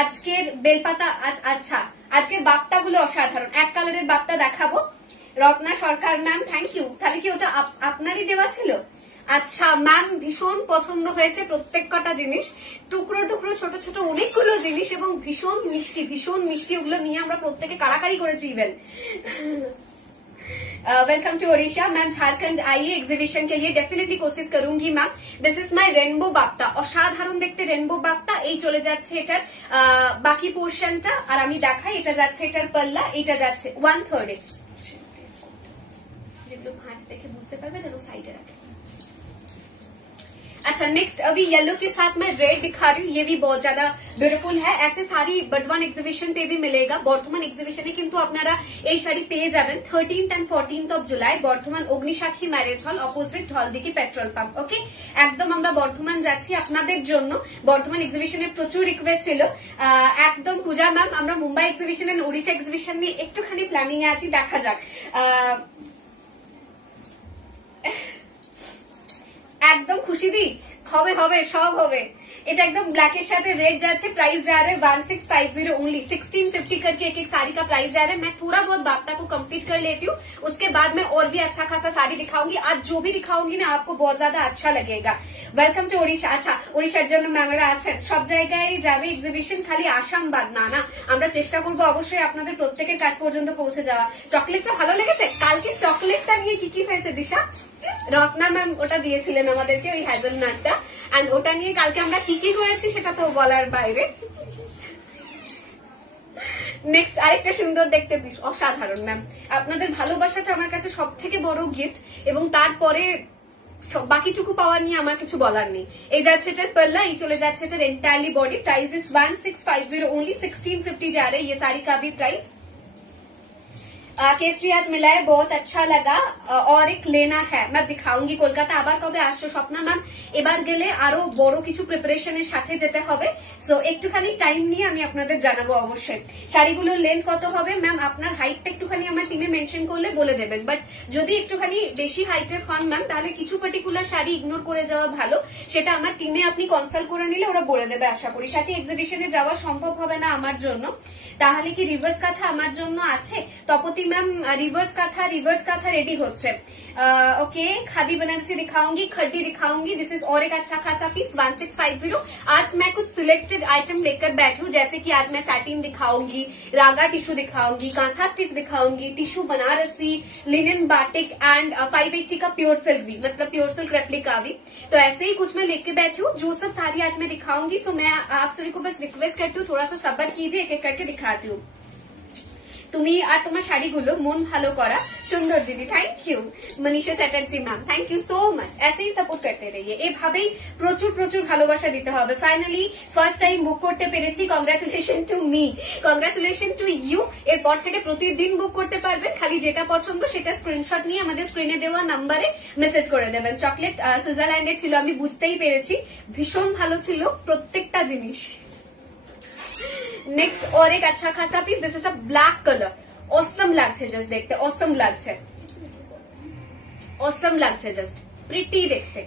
আজকের বেলপাতা, আচ্ছা আজকের বাপ্তাগুলো অসাধারণ, এক কালারের বাপ্তা দেখাবো। রত্না সরকার ম্যাম থ্যাংক ইউ। তাহলে কি ওটা আপনারই দেওয়া ছিল? আচ্ছা ম্যাম ভীষণ পছন্দ হয়েছে প্রত্যেক কটা জিনিস, টুকরো টুকরো ছোট ছোট অনেকগুলো জিনিস এবং ভীষণ মিষ্টি, ভীষণ মিষ্টি। ওগুলো নিয়ে আমরা প্রত্যেকে কাড়াকাড়ি করেছি even. Welcome to Odisha ma'am, Jharkhand आइए एग्जीबिशन के लिए, डेफिनेटली कोशिश करूंगी ma'am. This is my rainbow बाप्ता, অসাধারণ দেখতে রেনবো বাপ্তা। এই চলে যাচ্ছে এটার বাকি পোর্শনটা, আর আমি দেখাই এটা যাচ্ছে এটার পাল্লা, এটা যাচ্ছে 1/3 যেগুলো ভাঁজ দেখে বুঝতে পারবে যেন সাইডে রাখে। अच्छा नेक्स्ट अभी येलो के साथ मैं रेड दिखा रही हूँ, ये भी बहुत ज्यादा ब्यूटीफुल है। ऐसे साड़ी बर्धमान एग्जीबिशन पे भी मिलेगा। बर्धमान एग्जीबिशने किन्तु আপনারা এই শাড়ি পেয়ে যাবেন 13th and 14th of July Bardhaman Agnisakshi marriage hall opposite Haldighi petrol pump. Okay একদম আমরা বর্ধমান যাচ্ছি আপনাদের জন্য। বর্ধমান এক্সিবিশনের প্রচুর রিকোয়েস্ট ছিল, একদম পূজা ম্যাম আমরা Mumbai exhibition and Odisha exhibition নিয়ে একটুখানি প্ল্যানিং এ আছি, দেখা যাক। একদম খুশি দি, হবে হবে সব হবে। এটা একদম ब्लैक এর साथ रेड যাচ্ছে प्राइस जा रहा है 1650 ओनली 1650 करके एक एक साड़ी का प्राइस जा रहा है। मैं थोड़ा बहुत बाप्ता को कंप्लीट कर लेती हूँ, उसके बाद मैं और भी अच्छा खासा साड़ी दिखाऊंगी। आज जो भी दिखाऊंगी ना आपको बहुत ज्यादा अच्छा लगेगा। Welcome to Odisha. अच्छा ओडिशार জন্য ম্যামেরা আছেন, সব জায়গায় যাবে এক্সিবিশন, খালি আসাম বাদ না। না আমরা চেষ্টা করবো অবশ্যই আপনাদের প্রত্যেকের কাছ পর্যন্ত পৌঁছে যাওয়া। চকলেটটা ভালো লেগেছে? কালকে চকলেটটা নিয়ে কি কি হয়েছে দিশা? রত্না ম্যাম ওটা দিয়েছিলেন আমাদেরকে, ওই হ্যাজেলনাটটা, এন্ড ওটা নিয়ে কালকে আমরা কি কি করেছি সেটা তো বলার বাইরে। নেক্সট আরেকটা সুন্দর দেখতে পিস, অসাধারণ ম্যাম। আপনাদের ভালোবাসাটা আমার কাছে সব থেকে বড় গিফট, এবং তারপরে বাকিটুকু পাওয়া নিয়ে আমার কিছু বলার নেই। এই যাচ্ছে এটার पल्ला, এই চলে যাচ্ছে এটার entirely body. Price is 1650 only 1650 जा रहा है ये साड़ी का भी प्राइस। केसरी आज मिला है, बहुत अच्छा लगा, और एक लेना है, मैं दिखाऊंगी। কলকাতা আবার কবে আসছো স্বপ্না ম্যাম? এবার গেলে আরো বড় কিছু প্রিপারেশনের সাথে যেতে হবে, সো একটুখানি টাইম নিয়ে আমি আপনাদের জানাবো অবশ্যই। শাড়িগুলোর লেন্থ কত হবে ম্যাম? আপনার হাইটটা একটুখানি আমার টিমে মেনশন করলে বলে দেবেন, বাট যদি একটুখানি বেশি হাইটের হন ম্যাম তাহলে কিছু পার্টিকুলার শাড়ি ইগনোর করে যাওয়া ভালো, সেটা আমার টিমে আপনি কনসাল্ট করে নিলে ওরা বলে দেবে আশা করি। সাথে এক্সিবিশনে যাওয়া সম্ভব হবে না আমার জন্য, তাহলে কি রিভার্স কাঁথা আমার জন্য আছে? তপতি मैम रिवर्स काथा रेडी होच्छे। ओके खादी बनारसी दिखाऊंगी, खड्डी दिखाऊंगी। दिस इज और एक अच्छा खासा पीस 1650। आज मैं कुछ सिलेक्टेड आइटम लेकर बैठी हूँ, जैसे कि आज मैं सैटिन दिखाऊंगी, रागा टिश्यू दिखाऊंगी, कांथा स्टिच दिखाऊंगी, tissue Banarasi, linen batik and 580 का प्योर सिल्क भी, मतलब प्योर सिल्क रेप्लिका भी। तो ऐसे ही कुछ मैं लेके बैठी हूँ, जो सब सारी आज मैं दिखाऊंगी। तो मैं आप सभी को बस रिक्वेस्ट करती हूँ थोड़ा सा सब्र कीजिए, एक एक करके दिखाती हूँ। তুমি আর তোমার শাড়িগুলো মন ভালো করা সুন্দর দিদি, thank you. Manisha Chatterjee ma'am, thank you so much. ऐसे ही সাপোর্ট করতে রহিए, এভাবেই প্রচুর প্রচুর ভালোবাসা দিতে হবে। ফাইনালি ফার্স্ট টাইম বুক করতে পেরেছি, congratulation to me, congratulation to you. এরপর থেকে প্রতিদিন বুক করতে পারবেন, খালি যেটা পছন্দ সেটা স্ক্রিনশট নিয়ে আমাদের স্ক্রিনে দেওয়া নাম্বারে মেসেজ করে দেবেন। চকলেট সুইজারল্যান্ডের ছিল, আমি বুঝতেই পেরেছি, ভীষণ ভালো ছিল প্রত্যেকটা জিনিস। नेक्स्ट और एक अच्छा खासा piece, this is a black colour, awesome লাগছে, জাস্ট দেখতে ऑसम লাগছে, ऑसम লাগছে, জাস্ট প্রিটি দেখতে।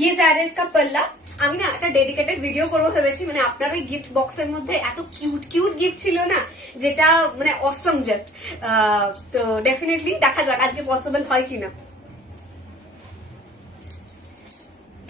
ये जा रहा है इसका पल्ला। আমি না একটা ডেডিকেটেড ভিডিও করবো ভেবেছি, মানে আপনার ওই গিফট বক্সের মধ্যে এত কিউট কিউট গিফট ছিল না, যেটা মানে অসম জাস্ট। তো ডেফিনেটলি দেখা যাক আজকে পসিবল হয় কিনা।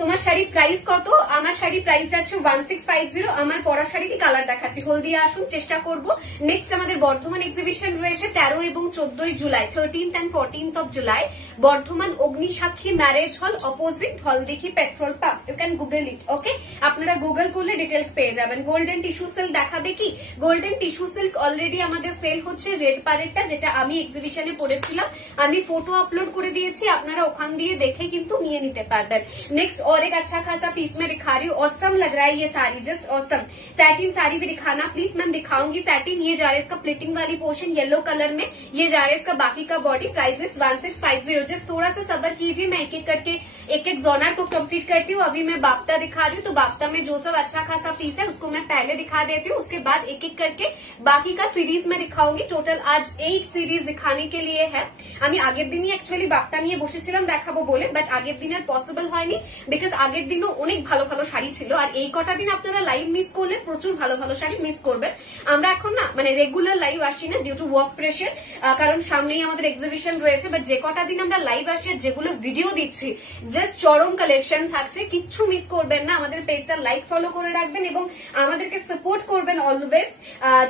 তোমার শাড়ি প্রাইস কত? আমার শাড়ি প্রাইস যাচ্ছে 1650। আমার পরা শাড়ি কি কালার দেখাচ্ছি, হলদিয়া আসুন, চেষ্টা করব। নেক্সট আমাদের বর্ধমান এক্সিবিশন রয়েছে 13 এবং 14 জুলাই, 13th and 14th of July, Bardhaman Agnisakshi marriage hall, opposite Haldighi petrol pump. You can Google it, okay? আপনারা গুগল করলে ডিটেলস পেয়ে যাবেন। গোল্ডেন টিস্যু সিল্ক দেখাবে কি? গোল্ডেন টিস্যু সিল্ক অলরেডি আমাদের সেল হচ্ছে, রেড প্যারেটটা, যেটা আমি এক্সিবিশনে পড়েছিলাম, আমি ফটো আপলোড করে দিয়েছি, আপনারা ওখান দিয়ে দেখে কিন্তু নিয়ে নিতে পারবেন। নেক্সট और एक अच्छा खासा पीस में दिखा रही हूँ, ऑसम लग रहा है ये sari, just awesome. Satin sari भी दिखाना प्लीज मैम, दिखाऊंगी सैटिन। ये जा रहा है इसका प्लिटिंग वाली पोर्शन येलो कलर में, ये जा रहा है इसका बाकी का बॉडी। Price is 1650। जस्ट थोड़ा सा सब्र कीजिए, मैं एक एक करके एक एक जोनर को कंप्लीट करती हूँ। अभी मैं बाप्ता दिखा रही हूँ, तो बाप्ता में जो सब अच्छा खासा पीस है उसको मैं पहले दिखा देती हूँ, उसके बाद एक एक करके बाकी का सीरीज में दिखाऊंगी। टोटल आज 8 सीरीज दिखाने के लिए है। আমি আগের দিনই অ্যাকচুয়ালি বাপ্তা নিয়ে বসেছিলাম দেখাবো বলে, বাট আগের দিন আর পসিবল হয়নি, বিকজ আগের দিনও অনেক ভালো ভালো শাড়ি ছিল। আর এই কটা দিন আপনারা লাইভ মিস করলে প্রচুর ভালো ভালো শাড়ি মিস করবেন। আমরা এখন না মানে রেগুলার লাইভ আসছি না, ডিউ টু ওয়ার্ক প্রেশার, কারণ সামনেই আমাদের এক্সিবিশন রয়েছে। বাট যে কটা দিন আমরা লাইভ আসছি, যেগুলো ভিডিও দিচ্ছি, জাস্ট চরম কালেকশন থাকছে, কিচ্ছু মিস করবেন না। আমাদের পেজটা লাইক ফলো করে রাখবেন এবং আমাদেরকে সাপোর্ট করবেন অলওয়েজ।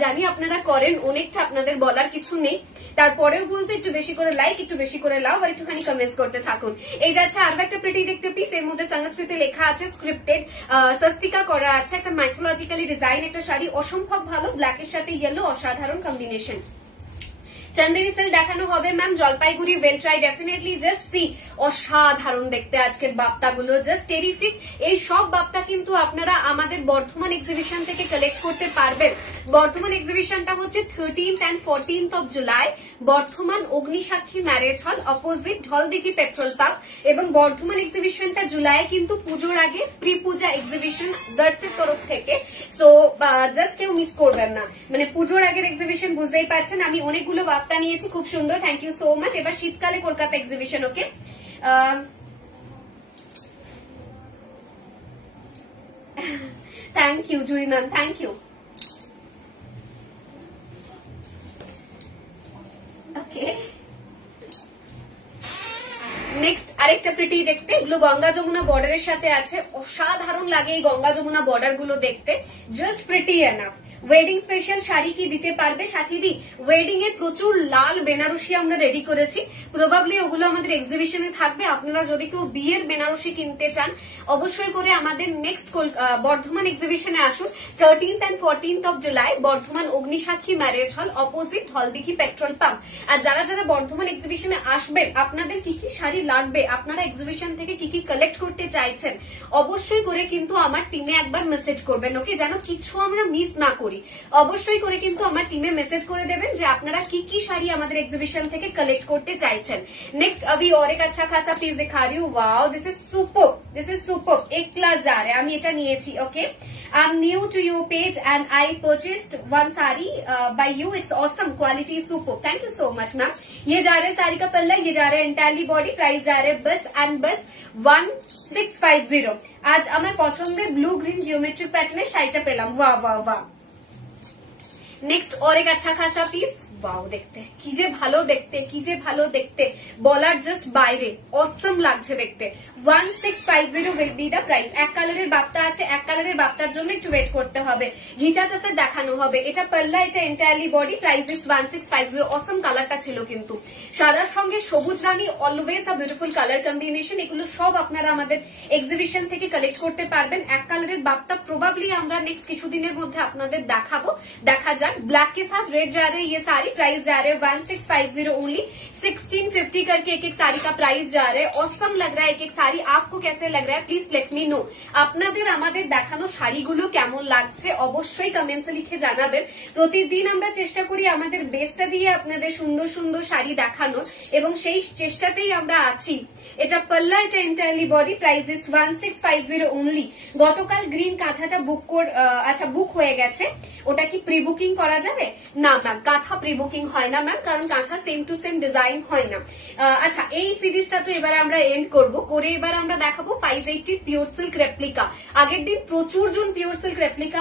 জানি আপনারা করেন, অনেকটা আপনাদের বলার কিছু নেই। তারপরেও বলতে একটু বেশি করে লাইক, একটু বেশি করে লাভ, আর একটুখানি কমেন্টস করতে থাকুন। এই যাচ্ছে আরো একটা প্রিটি দেখতে পিস, এর মধ্যে সংস্কৃতে লেখা আছে, স্ক্রিপ্টেড সস্তিকা করা আছে, একটা মাইথোলজিক্যালি ডিজাইন একটা শাড়ি, অসম্ভব ভালো, ব্ল্যাকের সাথে ইয়েলো, অসাধারণ কম্বিনেশন। চান্দেরি সেল দেখানো হবে ma'am, Jalpaiguri well try, definitely just see, অসাধারণ দেখতে আজকের বাপ্তাগুলো, জাস্ট টেরিফিক। এই সব বাপ্তা কিন্তু আপনারা আমাদের বর্ধমান এক্সিবিশন থেকে কালেক্ট করতে পারবেন। বর্ধমান এক্সিবিশনটা হচ্ছে 13th and 14th of July, Bardhaman Agnisakshi marriage hall, opposite Dhaldighi petrol pump. এবং বর্ধমান এক্সিবিশনটা জুলাই কিন্তু পুজোর আগে প্রি পূজা এক্সিবিশন দর্শের তরফ থেকে, সো জাস্ট কেউ মিস করবেন না। মানে পুজোর আগের এক্সিবিশন বুঝতেই পারছেন, আমি অনেকগুলো বাপ্তা নিয়েছি, খুব সুন্দর, থ্যাংক ইউ সো মাচ। এবার শীতকালে Kolkata exhibition, okay? Thank you Jui ma'am, thank you. Okay, next আরেকটা প্রিটি দেখতে, এগুলো গঙ্গা যমুনা বর্ডারের সাথে আছে, অসাধারণ লাগে এই গঙ্গা যমুনা বর্ডার গুলো দেখতে, just pretty enough. Wedding special sari কি দিতে পারবে সাথী দি? ওয়েডিং এ প্রচুর লাল বেনারসি আমরা রেডি করেছি, প্রবাবলি ওগুলো আমাদের এক্সিবিশনে থাকবে। আপনারা যদি কেউ বিয়ের বেনারসি কিনতে চান অবশ্যই করে আমাদের নেক্সট বর্ধমান এক্সিবিশনে আসুন। 13th and 14th of July Bardhaman Agnisakshi marriage hall, opposite Haldighi petrol pump. আর যারা যারা বর্ধমান এক্সিবিশনে আসবেন আপনাদের কি কি শাড়ি লাগবে, আপনারা এক্সিবিশন থেকে কি কি কালেক্ট করতে চাইছেন অবশ্যই করে কিন্তু আমার টিমে একবার মেসেজ করবেন, ওকে, যেন কিছু আমরা মিস না করি। অবশ্যই করে কিন্তু আমার টিমে মেসেজ করে দেবেন যে আপনারা কি কি শাড়ি আমাদের এক্সিবিশন থেকে কালেক্ট করতে চাইছেন। নেক্সট अभी और एक अच्छा खासा पीस दिखा रही हूँ। Wow, this is super, this is super. एक क्लास जा रहे हैं, আমি এটা নিয়েছি। Okay, I am new to your page and I purchased one sari by you, it's awesome, quality super, thank you so much ma'am. ये जा रहे साड़ी का पल्ला, ये जा रहे एंटायरली बॉडी, प्राइस जा रहे बस एंड बस 1650। आज আমার পছন্দের ব্লু গ্রিন জিওমেট্রিক প্যাটার্নের শাড়িটা পেলাম। वाह वाह वाह। নেক্সট और एक अच्छा खासा पीस, वाओ, দেখতে কি যে ভালো দেখতে, কি যে ভালো দেখতে, বলার জাস্ট বাইরে, অসম লাগছে দেখতে। 1650 উইল বি দা প্রাইস। এক কালারের বাপ্তা আছে, এক কালারের বাপ্তার জন্য একটু ওয়েট করতে হবে, ঘিচা কাছে দেখানো হবে। এটা পাল্লা, এটা entirely body, price is 1650। Awesome কালারটা ছিল কিন্তু, সাদার সঙ্গে সবুজ রানী, always a beautiful colour combination. এগুলো সব আপনারা আমাদের এক্সিবিশন থেকে কালেক্ট করতে পারবেন। এক কালারের বাপ্তা প্রবাবলি আমরা নেক্সট কিছুদিনের মধ্যে আপনাদের দেখাবো, দেখা যাক। ब्लैक के साथ रेड जा रहे हैं ये सारी, प्राइस जा रहे हैं 1650 ओनली। 1650 करके एक एक साड़ी का प्राइस जा रहा है। ऑसम लग रहा है एक एक साड़ी, आपको कैसे लग रहा है प्लीज लेट मी नो। আপনাদের আমাদের দেখানো শাড়িগুলো কেমন লাগছে অবশ্যই কমেন্টসে লিখে জানাবেন। প্রতিদিন আমরা চেষ্টা করি আমাদের বেস্টটা দিয়ে আপনাদের সুন্দর সুন্দর শাড়ি দেখানোর, এবং সেই চেষ্টাতেই আমরা আছি। এটা পাল্লা, এটা entirely body, price is 1650 only. গতকাল গ্রিন কাঁথাটা আচ্ছা বুক হয়ে গেছে, ওটা কি প্রি বুকিং করা যাবে? না ম্যাম, কাঁথা প্রি বুকিং হয় না ম্যাম, কারণ কাঁথা সেম টু সেম ডিজাইন হয় না। আচ্ছা, এই সিরিজটা তো এবার আমরা এন্ড করব করে এবার আমরা দেখাবো 580 পিওর সিল্ক রেপ্লিকা। আগের দিন প্রচুর জন পিওর সিল্ক রেপ্লিকা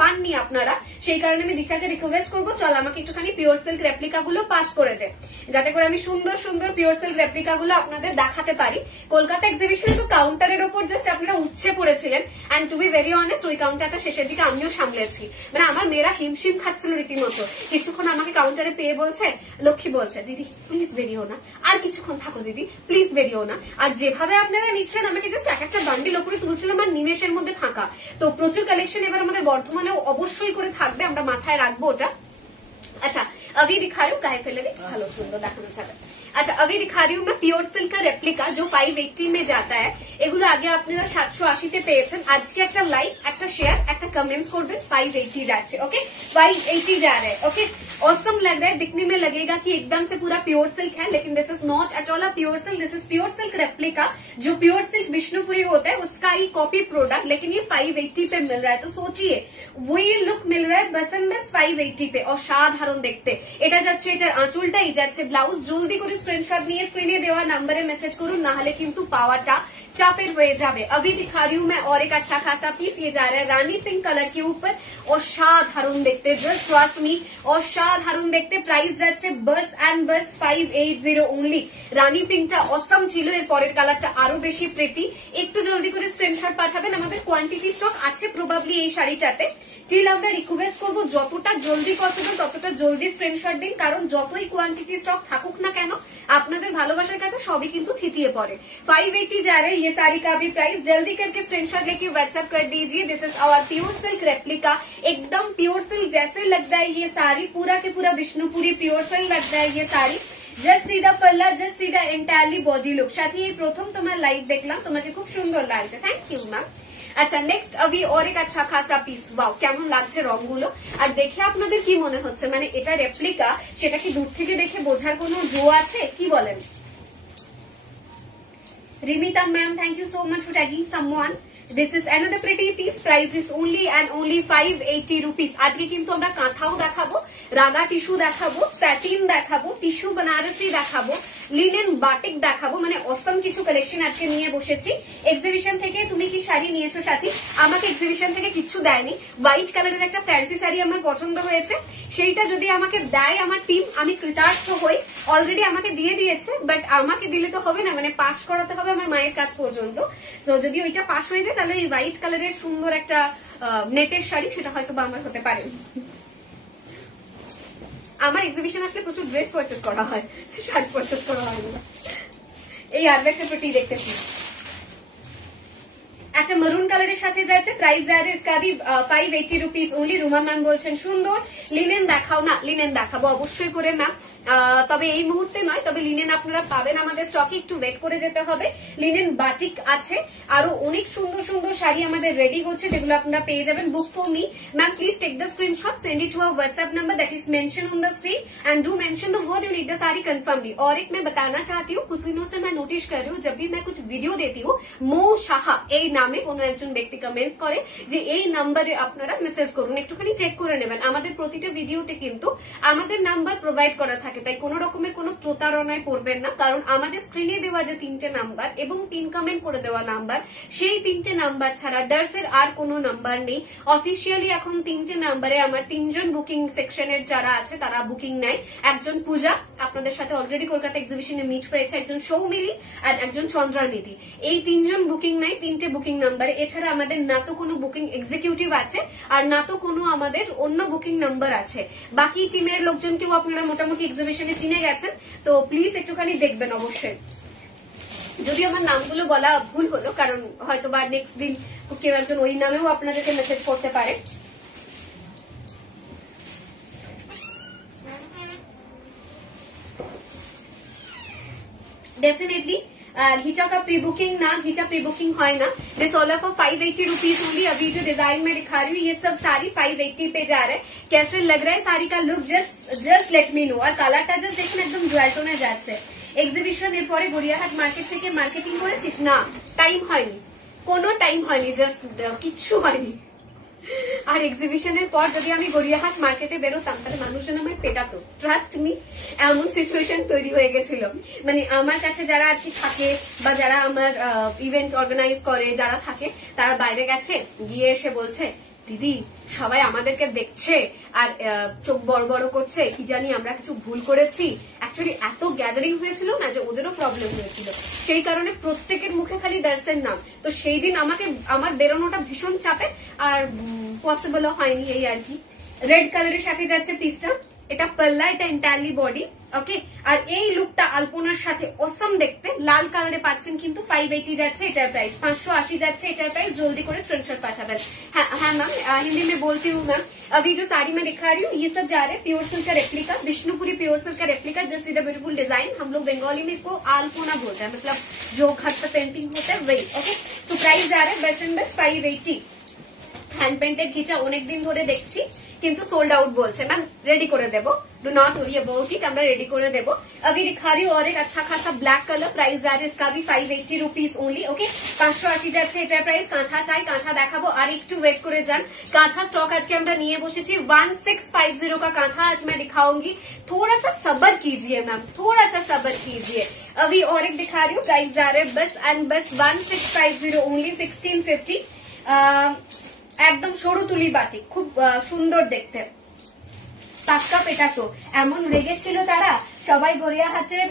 পাননি আপনারা, সেই কারণে আমি দিশাকে রিকোয়েস্ট করবো চল আমাকে একটুখানি পিওর সিল্ক রেপ্লিকা গুলো পাস করে দে, যাতে করে আমি সুন্দর সুন্দর পিওর সিল্ক রেপ্লিকা গুলো আপনাদের দেখাতে পারি। কলকাতা এক্সিবিশনে তো কাউন্টারের ওপর জাস্ট আপনারা উচ্ছে পড়েছিলেন, and to be very honest ওই কাউন্টারটা শেষের দিকে আমিও সামলেছি, মানে আমার মেয়েরা হিমশিম খাচ্ছিল রীতিমতো। কিছুক্ষণ আমাকে কাউন্টারে পেয়ে বলছে, লক্ষ্মী বলছে দিদি প্লিজ বেরিও না, আর কিছুক্ষণ থাকো দিদি প্লিজ বেরিও না। আর যেভাবে আপনারা নিচ্ছেন আমাকে জাস্ট এক একটা বান্ডিল ওপরে তুলছিলাম আর নিমেষের মধ্যে ফাঁকা। তো প্রচুর কালেকশন এবার আমাদের বর্ধমানেও অবশ্যই করে থাকবে, আমরা মাথায় রাখবো ওটা। আচ্ছা, अभी दिखा रही हूँ, गाয়ে ফেলে দিই, ভালো সুন্দর দেখানো যাবে। अच्छा, अभी दिखा रही हूँ मैं प्योर सिल्क का रेप्लिका जो 580 में जाता है। এগুলো আগে আপনারা 780 পেয়েছেন। আজকে একটা লাইক, একটা শেয়ার, একটা कमेंट করবেন, 580 যাচ্ছে। ओके, 580 जा रहा है। ओके, ऑसम लग रहा है, दिखने में लगेगा कि एकदम से पूरा प्योर सिल्क है, लेकिन this is not at all a pure silk, this is pure silk replica. जो प्योर सिल्क विष्णुपुरी होता है उसका ही कॉपी प्रोडक्ट, लेकिन ये 580 पे मिल रहा है। तो सोचिए वही लुक मिल रहा है बस एंड बस 580 पे, অসাধারণ দেখতে। এটা যাচ্ছে, এটার আঁচলটাই যাচ্ছে ব্লাউজ। জলদি করে স্ক্রিনশট নিয়ে স্ক্রিনে দেওয়া নাম্বারে মেসেজ করুন, না হলে কিন্তু পাওয়াটা চাপের হয়ে যাবে। अभी दिखा रही हूँ मैं और एक अच्छा खासा पीस, ये जा रहा है रानी पिंक कलर के ऊपर, অসাধারণ দেখতে, জাস্ট ট্রাস্ট মি, অসাধারণ দেখতে। প্রাইস যাচ্ছে বাস এন্ড বাস 580 ওনলি। রানী পিঙ্কটা অসম ছিল, এর পরের কালারটা আরো বেশি প্রিটি। একটু জলদি করে স্ক্রিনশট পাঠাবেন, আমাদের কোয়ান্টিটি স্টক আছে প্রবাবলি এই শাড়িটাতে। স্টিল আমরা রিকোয়েস্ট করবো যতটা জলদি পসিবল ততটা জলদি স্ক্রিনশট দিন, কারণ যতই কোয়ান্টিটি স্টক থাকুক না কেন আপনাদের ভালোবাসার কাছে সবই কিন্তু থিতিয়ে পড়ে। 580 जा रहे हैं ये साड़ी का भी प्राइस, जल्दी करके स्क्रीनशॉट लेके व्हाट्सएप कर दीजिए। This is our pure silk replica, एकदम प्योर सिल्क जैसे लगता है ये साड़ी, पूरा के पूरा विष्णुपुरी प्योर सिल्क लगता है ये साड़ी। জাস্ট সিধা পাল্লা, জাস্ট সিধা এন্টায়ারলি বডি লুক। সাথে এই প্রথম তোমার লাইভ দেখলাম, তোমাকে খুব সুন্দর লাগছে, থ্যাংক ইউ ম্যাম। আচ্ছা, নেক্সট अभी और एक अच्छा खासा পিস। ওয়াও, কেমন লাগছে রংগুলো, আর দেখে আপনাদের কি মনে হচ্ছে, মানে এটা রেপ্লিকা সেটা কি দূর থেকে দেখে বোঝার কোনো জো আছে, কি বলেন? Rimita ma'am, thank you so much for tagging someone. This is another pretty piece, price is only and only 580 rupees. আজকে কিন্তু আমরা কাঁথাও দেখাবো, রাগা টিস্যু দেখাবো, স্যাটিন দেখাবো, টিস্যু বেনারসি দেখাবো, লিনেন বাটিক দেখাবো, মানে অসম কিছু কালেকশন আজকে নিয়ে বসেছি। এক্সিবিশন থেকে তুমি কি শাড়ি নিয়েছো সাথী? আমাকে এক্সিবিশন থেকে কিচ্ছু দেয়নি। হোয়াইট কালারের একটা ফ্যান্সি শাড়ি আমার পছন্দ হয়েছে, সেইটা যদি আমাকে দেয় আমার টিম, আমি কৃতার্থ হই। অলরেডি আমাকে দিয়ে দিয়েছে, বাট আমাকে দিলে তো হবে না, মানে পাস করাতে হবে আমার মায়ের কাজ পর্যন্ত। তো যদি ওইটা পাস হয়ে যায় তাহলে এই হোয়াইট কালারের সুন্দর একটা নেটের শাড়ি, সেটা হয়তো বা আমার হতে পারে। আমার এক্সিবিশন আসলে প্রচুর ড্রেস পারচেস করা হয়, শার্ট পারচেস করা হয় না। এই আর একটা প্রতি দেখতেছি, একটা মেরুন কালারের সাথে যাচ্ছে, প্রাইস যা इसका भी 580 रुपीज ओनली। রুমা ম্যাম বলছেন সুন্দর। লিনেন দেখাও না? লিনেন দেখাবো অবশ্যই করে ম্যাম, তবে এই মুহূর্তে নয়, তবে লিনেন আপনারা পাবেন আমাদের স্টকে, একটু ওয়েট করে যেতে হবে। লিনেন বাটিক আছে, আরো অনেক সুন্দর সুন্দর শাড়ি আমাদের রেডি হচ্ছে, যেগুলো আপনারা পেয়ে যাবেন। Book for me ma'am, please take the screenshot, send it to our WhatsApp number that is mention on the screen and do mention the word you need the sari confirmly. और एक मैं बताना चाहती हूँ, कुछ दिनों से मैं नोटिस कर रही हूँ, जब भी मैं कुछ वीडियो देती हूँ, मो সাহা এই নামে কোন একজন ব্যক্তি কমেন্টস করে যে এই নাম্বারে আপনারা মেসেজ করুন, একটুখানি চেক করে নেবেন। আমাদের প্রতিটা ভিডিওতে কিন্তু আমাদের নাম্বার প্রোভাইড করা থাকে, তাই কোন রকমের কোন প্রতারণায় পড়বেন না, কারণ আমাদের স্ক্রিনে দেওয়া যে 3টে নাম্বার এবং 3 কমেন্ট করে দেওয়া নাম্বার, সেই 3টে নাম্বার ছাড়া ডার্সের আর কোনো নাম্বার নেই। অফিসিয়ালি এখন 3টে নাম্বারে আমার 3জন বুকিং সেকশনের যারা আছে তারা বুকিং নেয়। একজন পূজা, আপনাদের সাথে অলরেডি কলকাতা এক্সিবিশনে মিট হয়েছে, একজন সৌমিলি আর একজন চন্দ্রানিধি। এই 3জন বুকিং নেয় 3টে বুকিং নাম্বারে। এছাড়া আমাদের না তো কোনো বুকিং এক্সিকিউটিভ আছে আর না তো কোনো আমাদের অন্য বুকিং নাম্বার আছে। বাকি টিমের লোকজনকেও আপনারা মোটামুটি এক্সিবিশনে চিনে গেছেন, তো প্লিজ একটুখানি দেখবেন অবশ্যই। যদি আমার নামগুলো বলা ভুল হলো, কারণ হয়তো বা নেক্সট দিন কেউ একজন ওই নামেও আপনাদেরকে মেসেজ করতে পারে। डेफिनेटली हिचा का प्री बुकिंग ना, हिचा प्री बुकिंग है ना। This all for 580 rupees only. अभी जो डिजाइन में दिखा रही हूँ ये सब सारी 580 पे जा रहे हैं। कैसे लग रहा है साड़ी का look, just let me know. और কালারটা জাস্ট দেখুন একদম জুয়েল টোনে যাচ্ছে। এক্সিবিশন এর পরে গড়িয়াহাট মার্কেট থেকে মার্কেটিং করেছিস না? টাইম হয়নি, কোনো টাইম হয়নি, জাস্ট কিচ্ছু হয়নি। আর এক্সিবিশনের পর যদি আমি গড়িয়াহাট মার্কেটে বেরোতাম তাহলে মানুষজন আমায় পেটাতো, ট্রাস্ট মি। এমন সিচুয়েশন তৈরি হয়ে গেছিল, মানে আমার কাছে যারা আর কি থাকে বা যারা আমার ইভেন্ট অর্গানাইজ করে যারা থাকে, তারা বাইরে গেছে, গিয়ে এসে বলছে দিদি সবাই আমাদেরকে দেখছে আর চোখ বড় বড় করছে, কি জানি আমরা কিছু ভুল করেছি। অ্যাকচুয়ালি এত গ্যাদারিং হয়েছিল না যে ওদেরও প্রবলেম হয়েছিল, সেই কারণে প্রত্যেকের মুখে খালি দর্শন নাম। তো সেই দিন আমার বেরোনোটা ভীষণ চাপে আর পসিবলও হয়নি, এই আর কি। রেড কালারের সাথে যাচ্ছে পিসটা, এটা পাল্লা, এটা এন্টায়ারলি বডি, ওকে। আর এই লুকটা আলপনার সাথে অসম দেখতে, লাল কালারে পাচ্ছেন কিন্তু 580 যাচ্ছে এটার প্রাইস, 580 যাচ্ছে এটার প্রাইস। জলদি করে স্ক্রিনশট পাঠাবেন। हाँ मैम, हिंदी में बोलती हूँ मैम। अभी जो साड़ी मैं दिखा रही हूँ ये सब जा रहे हैं प्योर सिल्क का रेप्लिका, विष्णुपुरी प्योर सिल्क का replica. Just is a beautiful design. हम लोग बंगाली में इसको आलपोना बोलते हैं, मतलब जो घर पर पेंटिंग होता है वही, ओके। तो प्राइस जा रहा है best and best 580। Hand painted खींचा অনেক দিন ধরে দেখছি কিন্তু সোल्ड आउट বলছে। ম্যাম রেডি করে দেবো, do not worry about it, আমরা রেডি করে দেবো। अभी दिखा रही हूँ और एक अच्छा खासा ब्लैक कलर, प्राइस जा रहा है इसका भी 580 रुपीज ओनली, ओके। 580 যাচ্ছে এটার প্রাইস। কাঁথা চাই, কাঁথা দেখাবো, আর একটু ওয়েট করে যান। কাঁথা স্টক আজকে আমরা নিয়ে বসেছি 1650 का कांथा आज मैं दिखाऊंगी। थोड़ा सा सब्र कीजिए मैम, थोड़ा सा सब्र कीजिए। अभी और एक दिखा रही हूँ, प्राइस जा रहे हैं बस एंड बस 1650 ओनली, 1650। একদম সরু তুলি বাটি, খুব সুন্দর দেখতে। পাক্কা পেটাতো, এমন রেগেছিল তারা সবাই গড়িয়াহাটের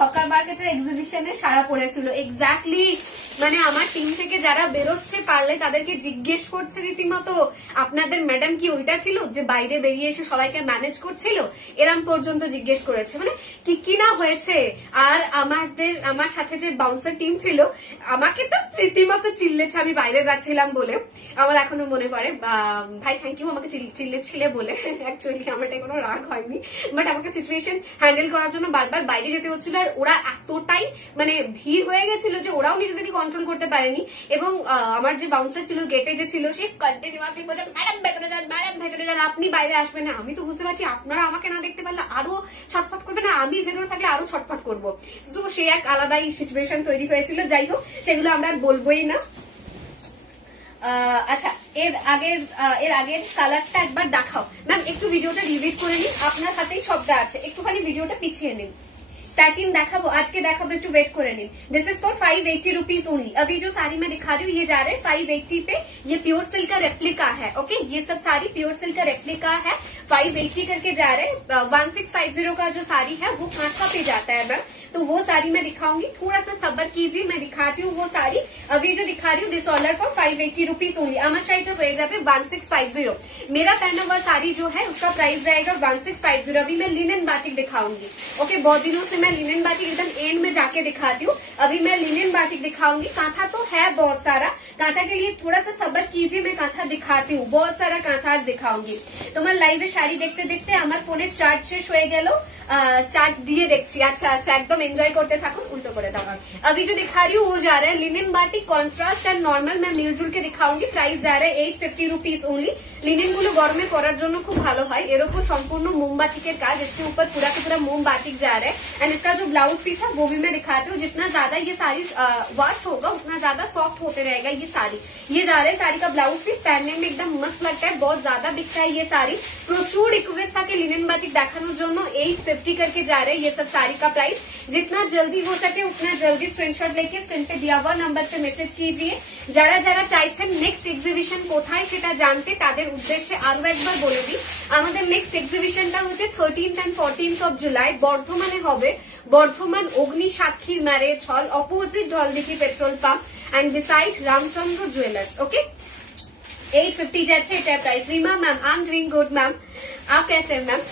হকার মার্কেটের এক্সিবিশনে সারা পড়েছিল। এক্স্যাক্টলি, মানে আমার টিম থেকে যারা বেরোচ্ছে পারলে তাদেরকে জিজ্ঞেস করছে রীতিমতো, আপনাদের ম্যাডাম কি ওইটা ছিল যে বাইরে বেরিয়ে এসে সবাইকে ম্যানেজ করছিল, এরম পর্যন্ত জিজ্ঞেস করেছে, মানে কি না হয়েছে। আর আমার সাথে যে বাউন্সার টিম ছিল আমাকে তো রীতিমতো চিল্লেছে আমি বাইরে যাচ্ছিলাম বলে। আমার এখনো মনে পড়ে, ভাই থ্যাংক ইউ আমাকে চিল্লেছিলে বলে। অ্যাকচুয়ালি আমার কোনো রাগ হয়নি, বাট আমাকে সিচুয়েশন হ্যান্ডেল করার জন্য বারবার বাইরে যেতে হচ্ছিল। আর ওরা এতটাই মানে ভিড় হয়ে গেছিল যে ওরাও নিজেদেরকে কন্ট্রোল করতে পারেনি। এবং আমার যে বাউন্সার ছিল গেটে যে ছিল, সে কন্টিনিউয়াসলি বলছে ম্যাডাম ভেতরে যান, ম্যাডাম ভেতরে যান, আপনি বাইরে আসবেন না। আমি তো বুঝতে পারছি আপনারা আমাকে না দেখতে পারলে আরো ছটফট করবে না, আমি ভেতরে থাকলে আরো ছটফট করবো। তো সে এক আলাদাই সিচুয়েশন তৈরি হয়েছিল। যাই হোক, সেগুলো আমরা আর বলবোই না। আচ্ছা, এর আগের কালারটা একবার দেখাও ম্যাম। একটু ভিডিওটা রিভিট করে নিন, আপনার হাতেই সবটা আছে, একটুখানি ভিডিওটা পিছিয়ে নিন। सैटिन দেখাবো আজকে দেখাবো একটু वेट করে নিন। This is for 580 rupees only. अभी जो साड़ी मैं दिखा रही हूँ ये जा रहे हैं 580 पे। ये प्योर सिल्क का रेप्लिका है। ओके, ये सब साड़ी प्योर सिल्क का रेप्लिका है। 580 करके जा रहे हैं। 1650 का जो साड़ी है वो खांसा पे जाता है मैम, तो वो साड़ी मैं दिखाऊंगी। थोड़ा सा सब्र कीजिए, मैं दिखाती हूँ वो साड़ी। अभी जो दिखा रही हूँ दिस ऑलर फॉर 580 रुपीज ओनली। अमर शाही जो प्राइस है 1650। मेरा पहना हुआ साड़ी जो है उसका प्राइस जाएगा 1650। अभी मैं लिनन बाटिक दिखाऊंगी। ओके, बहुत दिनों से मैं लिनन बाटिक एकदम एंड में जाके दिखाती हूँ। अभी मैं लिनन बाटिक दिखाऊंगी। कांथा तो है बहुत सारा, कांथा के लिए थोड़ा सा सब्र कीजिए, मैं कांथा दिखाती हूँ। बहुत सारा कांथा दिखाऊंगी। তোমার লাইভে শাড়ি দেখতে দেখতে আমার ফোনে চার্জ শেষ হয়ে গেল, চার্জ দিয়ে দেখছি। আচ্ছা আচ্ছা, একদম এনজয় করতে থাকুন, উল্টো করে দাও। अभी जो दिखा रही हूँ वो जा रहा है linen batik contrast and normal. मैं मिलजुल के दिखाऊंगी। प्राइस जा रहा है 850 रुपीज ओनली। लिनन গুলো গরমে পরার জন্য খুব ভালো হয়। এর উপর সম্পূর্ণ মোমবাতিকের কাজ, इसके ऊपर पूरा का पूरा मोमबातिक जा रहा है। एंड इसका जो ब्लाउज पीस है वो भी मैं दिखाती हूँ। जितना ज्यादा ये साड़ी वॉश होगा उतना ज्यादा सॉफ्ट होते रहेगा ये साड़ी। ये जा रहा है साड़ी का ब्लाउज पीस, पहनने में एकदम मस्त लगता है, बहुत ज्यादा बिकता है ये साड़ी। প্রচুর রিকোয়েস্ট থাকে লিনন বাটিক দেখানোর জন্য। 850 करके जा रहे हैं ये सब साड़ी का प्राइस। जितना जल्दी हो सके उतना जल्दी स्क्रीनशॉट लेके स्क्रीन पे दिया हुआ नंबर पे মেসেজ कीजिए। যারা যারা চাইছেন নেক্সট এক্সিবিশন কোথায় সেটা জানতে তাদের উদ্দেশ্যে আরো একবার বলে দিই, আমাদের নেক্সট এক্সিবিশনটা হচ্ছে 13th and 14th of July বর্ধমানে হবে। বর্ধমান অগ্নি সাক্ষী marriage hall, opposite Dhaldighi petrol pump and beside Ramchandra jewellers. Okay, 850 যাচ্ছে এটা price. Rima ma'am, I am doing good ma'am, आप कैसे हैं मैम?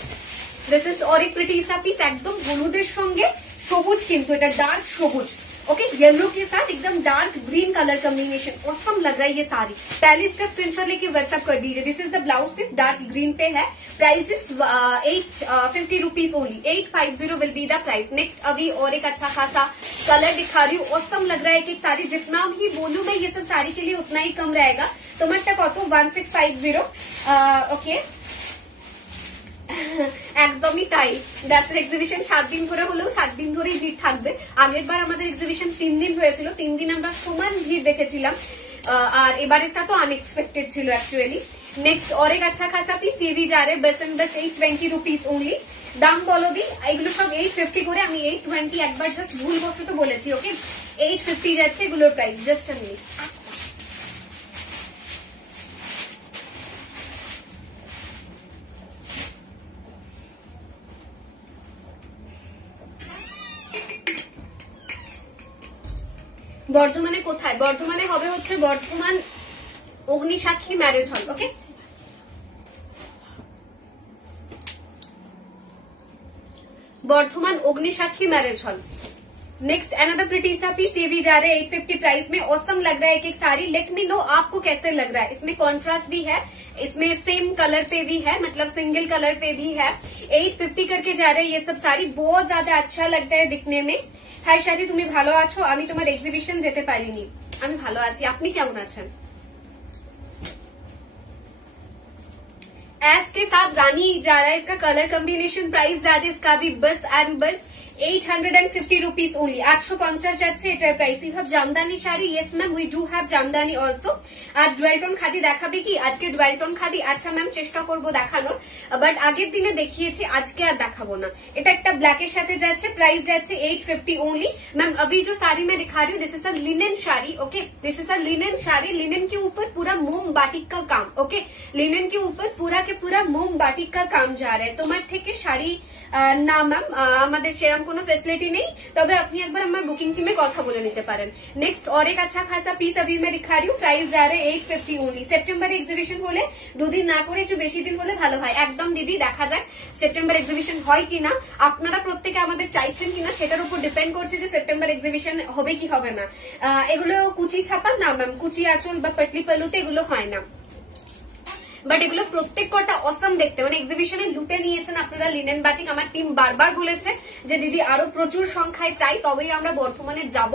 दिस इज और एक प्रिटी सा पीस একদম হলুদের সঙ্গে সবুজ, কিন্তু এটা ডার্ক সবুজ। ओके, येलो के साथ एकदम dark green colour combination, awesome लग रहा है ये साड़ी। पहले इसका स्क्रीनशॉट लेके व्हाट्सएप कर दीजिए। This is the blouse piece, dark green पे है। Price is 850 rupees only. 850 will be the price. Next अभी और एक अच्छा खासा कलर दिखा रही हूँ। ऑसम लग रहा है कि साड़ी जितना भी बोलूं मैं ये सब साड़ी के लिए उतना ही कम रहेगा। তোমারটা কত? 1650। ওকে, একদমই তাই। দ্যাটস এক্সিবিশন 7 দিন ধরে হলেও 7 দিন ধরেই ভিড় থাকবে। আগের বার আমাদের এক্সিবিশন 3 দিন হয়েছিল, 3 দিন আমরা সমান ভিড় দেখেছিলাম। আর এবারেরটা তো আনএক্সপেক্টেড ছিল অ্যাকচুয়ালি। নেক্সট और एक अच्छा खासा पीस ये भी जा रहे हैं बस एंड बस 820 रुपीज ओनली। দাম বলো দি, এগুলো সব 850 করে, আমি 820 একবার জাস্ট ভুলবশত বলেছি। ওকে, 850 যাচ্ছে এগুলোর প্রাইস। Just a minute. বর্ধমানে কোথায়? বর্ধমানে হবে হচ্ছে Bardhaman Agnisakshi marriage hall. Okay, Bardhaman Agnisakshi marriage hall. Next another pretty सा पीस ये भी जा रहे हैं 850 प्राइस में। ऑसम लग रहा है एक एक साड़ी। लेट मी नो आपको कैसे लग रहा है। इसमें कॉन्ट्रास्ट भी है, इसमें सेम कलर पे भी है, मतलब सिंगल कलर पे भी है। 850 करके जा रहे हैं ये सब साड़ी। बहुत ज्यादा अच्छा लगता है दिखने में। हाय शादी, তুমি ভালো আছো? আমি তোমার এক্সিবিশন যেতে পারিনি। আমি ভালো আছি, আপনি কেমন আছেন? एस के साथ रानी जा रहा है। इसका कलर कॉम्बिनेशन प्राइस जा रहा है इसका भी बस एंड बस 850 रुपीज ओनली। 850 যাচ্ছে এটার price. You have jamdani sari? Yes ma'am, we do have jamdani also. আজ ডুয়েলটন খাদি দেখাবে কি? আজকে ডুয়েলটন খাদি আচ্ছা ম্যাম চেষ্টা করব দেখানোর, বাট আগের দিনে দেখিয়েছি, আজকে আর দেখাবো না। এটা একটা ব্ল্যাকের সাথে যাচ্ছে। প্রাইস যাচ্ছে 850 ओनली। मैम अभी जो साड़ी मैं दिखा रही हूँ this is a linen sari. Okay, this is a linen sari. Linen के ऊपर पूरा मोम बाटिक का काम। ओके, लिनन के ऊपर पूरा के पूरा मोम बाटिक का काम जा रहा है। তোমার থেকে শাড়ি না ম্যাম, আমাদের সেরকম কোনো ফেসিলিটি নেই, তবে আপনি একবার আমার বুকিং টিমে কথা বলে নিতে পারেন। নেক্সট और एक अच्छा खासा पीस अभी मैं दिखा रही हूँ। प्राइस जा रहे 850 ओनली। সেপ্টেম্বর এক্সিবিশন হলে 2 দিন না করে একটু বেশি দিন হলে ভালো হয়। একদম দিদি, দেখা যাক সেপ্টেম্বর এক্সিবিশন হয় কিনা। আপনারা প্রত্যেকে আমাদের চাইছেন কিনা সেটার উপর ডিপেন্ড করছে যে সেপ্টেম্বর এক্সিবিশন হবে কি হবে না। এগুলো কুচি ছাপা না ম্যাম, কুচি আঁচল বা পাটলি পালুতে এগুলো হয় না। বাট এগুলো প্রত্যেক কটা অসম দেখতে, মানে এক্সিবিশনে লুটে নিয়েছেন আপনারা লিনেন বাটিক। আমার টিম বারবার বলেছে যে দিদি আরো প্রচুর সংখ্যায় চাই, তবেই আমরা বর্ধমানে যাব।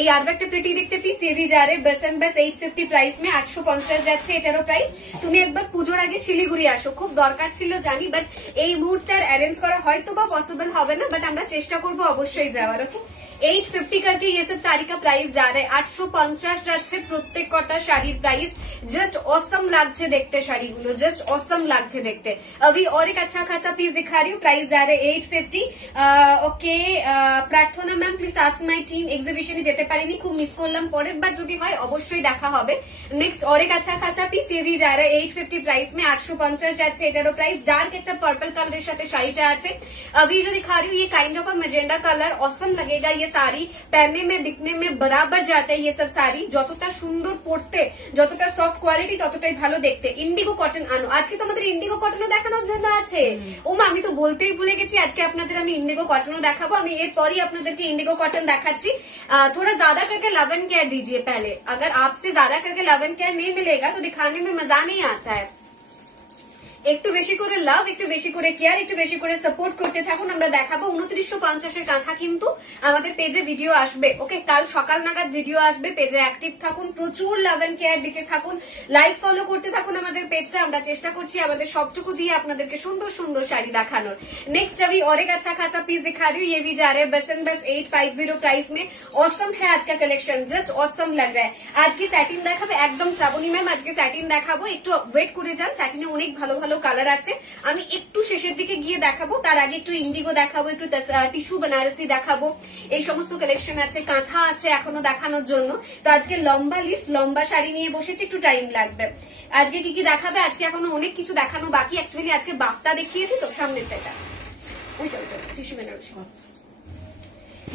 এই আরো একটা প্রিটি দেখতে পিস ये भी जा रहे बस एंड बस 850 प्राइस में। 850 যাচ্ছে এটারও প্রাইস। তুমি একবার পুজোর আগে শিলিগুড়ি আসো, খুব দরকার ছিল জানি, বাট এই মুহূর্তে আর অ্যারেঞ্জ করা হয়তো বা পসিবল হবে না, বাট আমরা চেষ্টা করবো অবশ্যই যাওয়ার। ওকে, 850 करके ये सब साड़ी का प्राइस जा रहा है। 850 যাচ্ছে প্রত্যেক কটা শাড়ির প্রাইস। জাস্ট অসম লাগছে দেখতে শাড়িগুলো, জাস্ট অসম লাগছে দেখতে। अभी और एक अच्छा खासा पीस दिखा रही हूँ, प्राइस जा रहा है 850। ওকে প্রার্থনা ম্যাম প্লিজ আজ মাই টিম এক্সিবিশনে যেতে পারিনি, খুব মিস করলাম, পরের বার যদি হয় অবশ্যই দেখা হবে। নেক্সট और एक अच्छा खासा पीस ये भी जा रहा है 850 प्राइस में। 850 যাচ্ছে এটারও প্রাইস। ডার্ক একটা পার্পল কালারের সাথে শাড়িটা আছে। अभी जो दिखा रही हूँ ये kind of a मैजेंडा colour, awesome लगेगा ये साड़ी, पहनने में दिखने में बराबर जाता है ये सब শাড়ি। যতটা সুন্দর পড়তে, যতটা সফট কোয়ালিটি ততটাই ভালো দেখতে। ইন্ডিগো কটন আনো, আজকে তো আমাদের ইন্ডিগো কটনও দেখানোর জন্য আছে। ওমা আমি তো বলতেই ভুলে গেছি, আজকে আপনাদের আমি ইন্ডিগো কটনও দেখাবো। আমি এরপরই আপনাদেরকে ইন্ডিগো কটন দেখাচ্ছি। थोड़ा ज्यादा करके लव एंड केयर दीजिए पहले, अगर आपसे ज्यादा करके लव एंड केयर नहीं मिलेगा तो दिखाने में मजा नहीं आता है। একটু বেশি করে লাভ, একটু বেশি করে কেয়ার, একটু বেশি করে সাপোর্ট করতে থাকুন। আমরা দেখাবো 2950 কাঁথা কিন্তু আমাদের পেজে ভিডিও আসবে। ওকে, কাল সকাল নাগাদ ভিডিও আসবে, পেজে অ্যাক্টিভ থাকুন, প্রচুর লাভ এন্ড কেয়ার দিতে থাকুন, লাইক ফলো করতে থাকুন আমাদের পেজটা। আমরা চেষ্টা করছি আমাদের সবটুকু দিয়ে আপনাদেরকে সুন্দর সুন্দর শাড়ি দেখানোর। नेक्स्ट अभी और एक अच्छा खासा पीस दिखा रही हूँ, ये भी जा रहे हैं बस एंड बस 850 प्राइस में। ऑसम है आज का कलेक्शन, जस्ट ऑसम लग रहा है। आज की सैटिन দেখাবো একদম শ্রাবণী ম্যাম, আজকে স্যাটিন দেখাবো, একটু ওয়েট করে যান। স্যাটিনে অনেক ভালো ভালো কালার আছে, আমি একটু শেষের দিকে গিয়ে দেখাবো। তার আগে একটু ইন্ডিগো দেখাবো, একটু টিস্যু বেনারসি দেখাবো, এই সমস্ত কালেকশন আছে, কাঁথা আছে এখনো দেখানোর জন্য। তো আজকে লম্বা লিস্ট, লম্বা শাড়ি নিয়ে বসেছি, একটু টাইম লাগবে। আজকে কি কি দেখাবে, আজকে এখনো অনেক কিছু দেখানো বাকি। অ্যাকচুয়ালি আজকে বাপটা দেখিয়েছি তো সামনের থেকে, ওইটা টিস্যু বেনারসি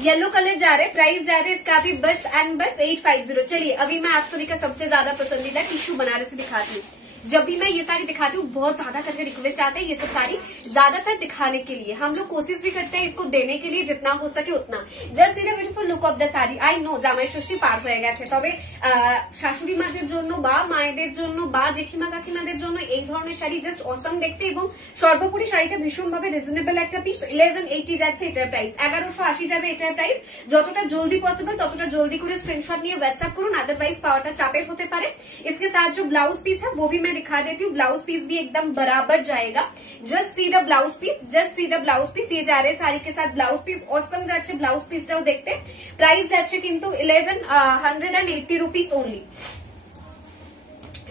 येलो कलर जा रहे, प्राइस जा रहे इसका भी बस एंड बस 850। चलिए अभी मैं आप सभी का सबसे ज्यादा पसंदीदा टिश्यू बनारसी दिखाती हूँ। जब भी मैं ये साड़ी दिखाती हूँ बहुत ज्यादा करके रिक्वेस्ट आते हैं ये सब साड़ी ज्यादातर दिखाने के लिए। हम लोग कोशिश भी करते हैं इसको देने के लिए जितना हो सके उतना। Just see the beautiful look of the sari. I know জামাই ষষ্ঠী পার হয়ে গেছে, তবে শাশুড়ি মাদের জন্য বা মায়েদের জন্য বা জেঠিমা কাকিমাদের জন্য এই ধরনের শাড়ি জাস্ট অসম দেখতে, এবং সর্বোপরি শাড়িটা ভীষণভাবে রিজনেবল একটা পিস। 1180 যাচ্ছে এটার প্রাইস, 1180 যাবে এটার প্রাইস। যতটা জলদি পসিবল ততটা জলদি করে স্ক্রিনশট নিয়ে হোয়াটসঅ্যাপ করুন, আদারওয়াইজ পাওয়াটা চাপের হতে পারে। इसके साथ जो ब्लाउज पीस है वो भी मैं दिखा देती हूँ, ब्लाउज पीस भी एकदम बराबर जाएगा। Just see the blouse piece, just see the blouse piece. ये जा रहे साड़ी के साथ ब्लाउज पीस ऑसम যাচ্ছে, ब्लाउज পিসটাও দেখতে। প্রাইস যাচ্ছে কিন্তু 1180 रुपीज ओनली,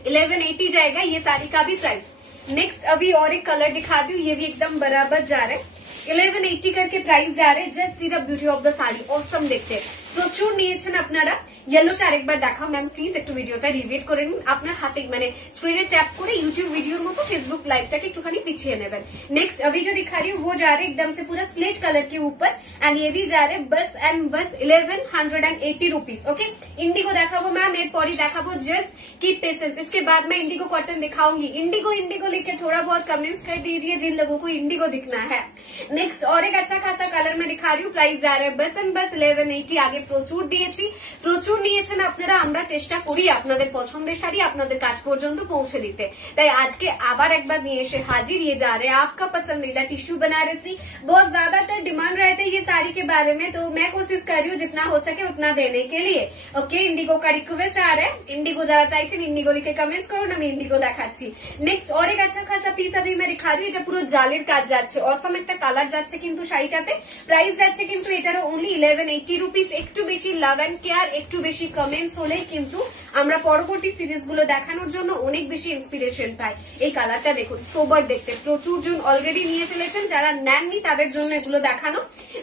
1180 जाएगा ये साड़ी का भी प्राइस। नेक्स्ट अभी और एक कलर दिखा दी हूँ, ये भी एकदम बराबर जा रहे, 1180 करके प्राइस जा रहे। Just see the beauty of the sari, awesome দেখতে। প্রচুর নিয়েছেন আপনারা। येलोটা আরেকবার দেখাও ম্যাম প্লিজ, একটু ভিডিওটা রিভিউ করে নিন আপনার হাতে, মানে স্ক্রিনে ট্যাপ করে ইউটিউব ভিডিওর মতো ফেসবুক লাইভটাকে একটুখানি পিছিয়ে নেবেন। नेक्स्ट अभी जो दिखा रही हूँ वो जा रहे एकदम से पूरा स्लेट कलर के ऊपर, एंड ये भी जा रहे बस एंड बस 1180 रुपीज। ओके, इंडिगो দেখাবো ম্যাম, এরপরই দেখাবো जस्ट कीप पेशेंस। इसके बाद मैं इंडिगो कॉटन दिखाऊंगी। इंडिगो इंडिगो लिख के थोड़ा बहुत कमेंट्स कर दीजिए जिन लोगों को इंडिगो दिखना है। नेक्स्ट और एक अच्छा खासा कलर में दिखा रही हूँ, प्राइस जा रहा है बस एंड बस 1180। आगे প্রচুর দিয়েছি, প্রচুর নিয়েছেন আপনারা। আমরা চেষ্টা করি আপনাদের পছন্দের শাড়ি আপনাদের কাছ পর্যন্ত পৌঁছে দিতে, তাই আজকে আবার একবার নিয়ে এসে হাজির। ये जा रहे आपका पसंदीदा टिश्यू बनारसी। बहुत ज्यादातर डिमांड रहते हैं ये साड़ी के बारे में, तो मैं कोशिश कर रही हूँ जितना हो सके उतना देने के लिए। ओके, इंडिगो का रिक्वेस्ट आ रहा है, इंडिगो যারা চাইছেন इंडिगो लिखे कमेंट्स করুন, আমি इंडिगो দেখাচ্ছি। नेक्स्ट और एक अच्छा खासा পিস अभी मैं दिखा रही हूँ, এটা পুরো জালের কাজ যাচ্ছে, অসম একটা কালার যাচ্ছে কিন্তু শাড়িটাতে। প্রাইস যাচ্ছে কিন্তু এটারও ओनली 1180 रुपीज। একটু বেশি লাভ এন্ড কেয়ার, একটু বেশি কমেন্টস হলে কিন্তু আমরা পরবর্তী সিরিজ গুলো দেখানোর জন্য অনেক বেশি ইন্সপিরেশন পাই। এই কালারটা দেখুন, সোবার দেখতে, প্রচুর জন অলরেডি নিয়ে ফেলেছেন, যারা নেননি তাদের জন্য এগুলো দেখানো।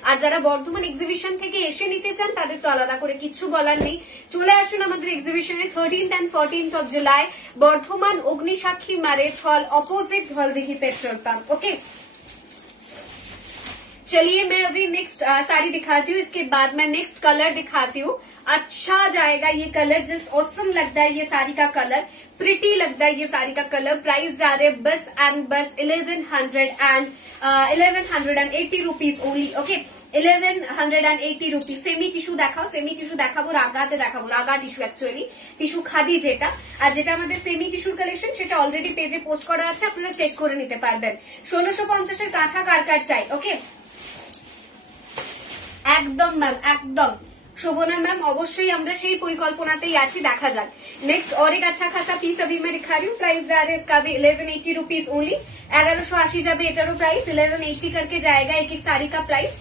আর যারা বর্ধমান এক্সিবিশন থেকে এসে নিতে চান তাদের তো আলাদা করে কিছু বলার নেই। চলে আসুন আমাদের এক্সিবিশনে 13th and 14th of July, Bardhaman অগ্নিসাক্ষী মারেজ হল, অপোजिट ধলদিঘি পেট্রোল পাম্প। ओके, चलिए मैं अभी नेक्स्ट साड़ी दिखाती हूँ, इसके बाद मैं नेक्स्ट कलर दिखाती हूँ। अच्छा जाएगा ये कलर, जस्ट ऑसम लगता है ये साड़ी का कलर, प्रिटी लगता है ये साड़ी का कलर। प्राइस जा रहे बस एंड बस 1180 rupees only. Okay, 1180 rupees. Semi tissue দেখাও, সেমি টিস্যু দেখাবো, রাগাতে দেখাবো, রাগা টিস্যু, অ্যাকচুয়ালি টিস্যু খাদি যেটা। আর যেটা আমাদের সেমি টিস্যুর কালেকশন সেটা অলরেডি পেজে পোস্ট করা আছে, আপনারা চেক করে নিতে পারবেন। 1650 এর কাঁথা কার কার চাই। ওকে, একদম ম্যাম, একদম शोभना मैम, অবশ্যই আমরা সেই পরিকল্পনাতেই আছি, দেখা যাক। नेक्स्ट और एक अच्छा खासा पीस अभी मैं दिखा रही हूँ, प्राइस जा रहा है इसका भी 1180 रुपीज ओनली। 1180 যাবে এটারও प्राइस, 1180 करके जाएगा एक एक साड़ी का प्राइस।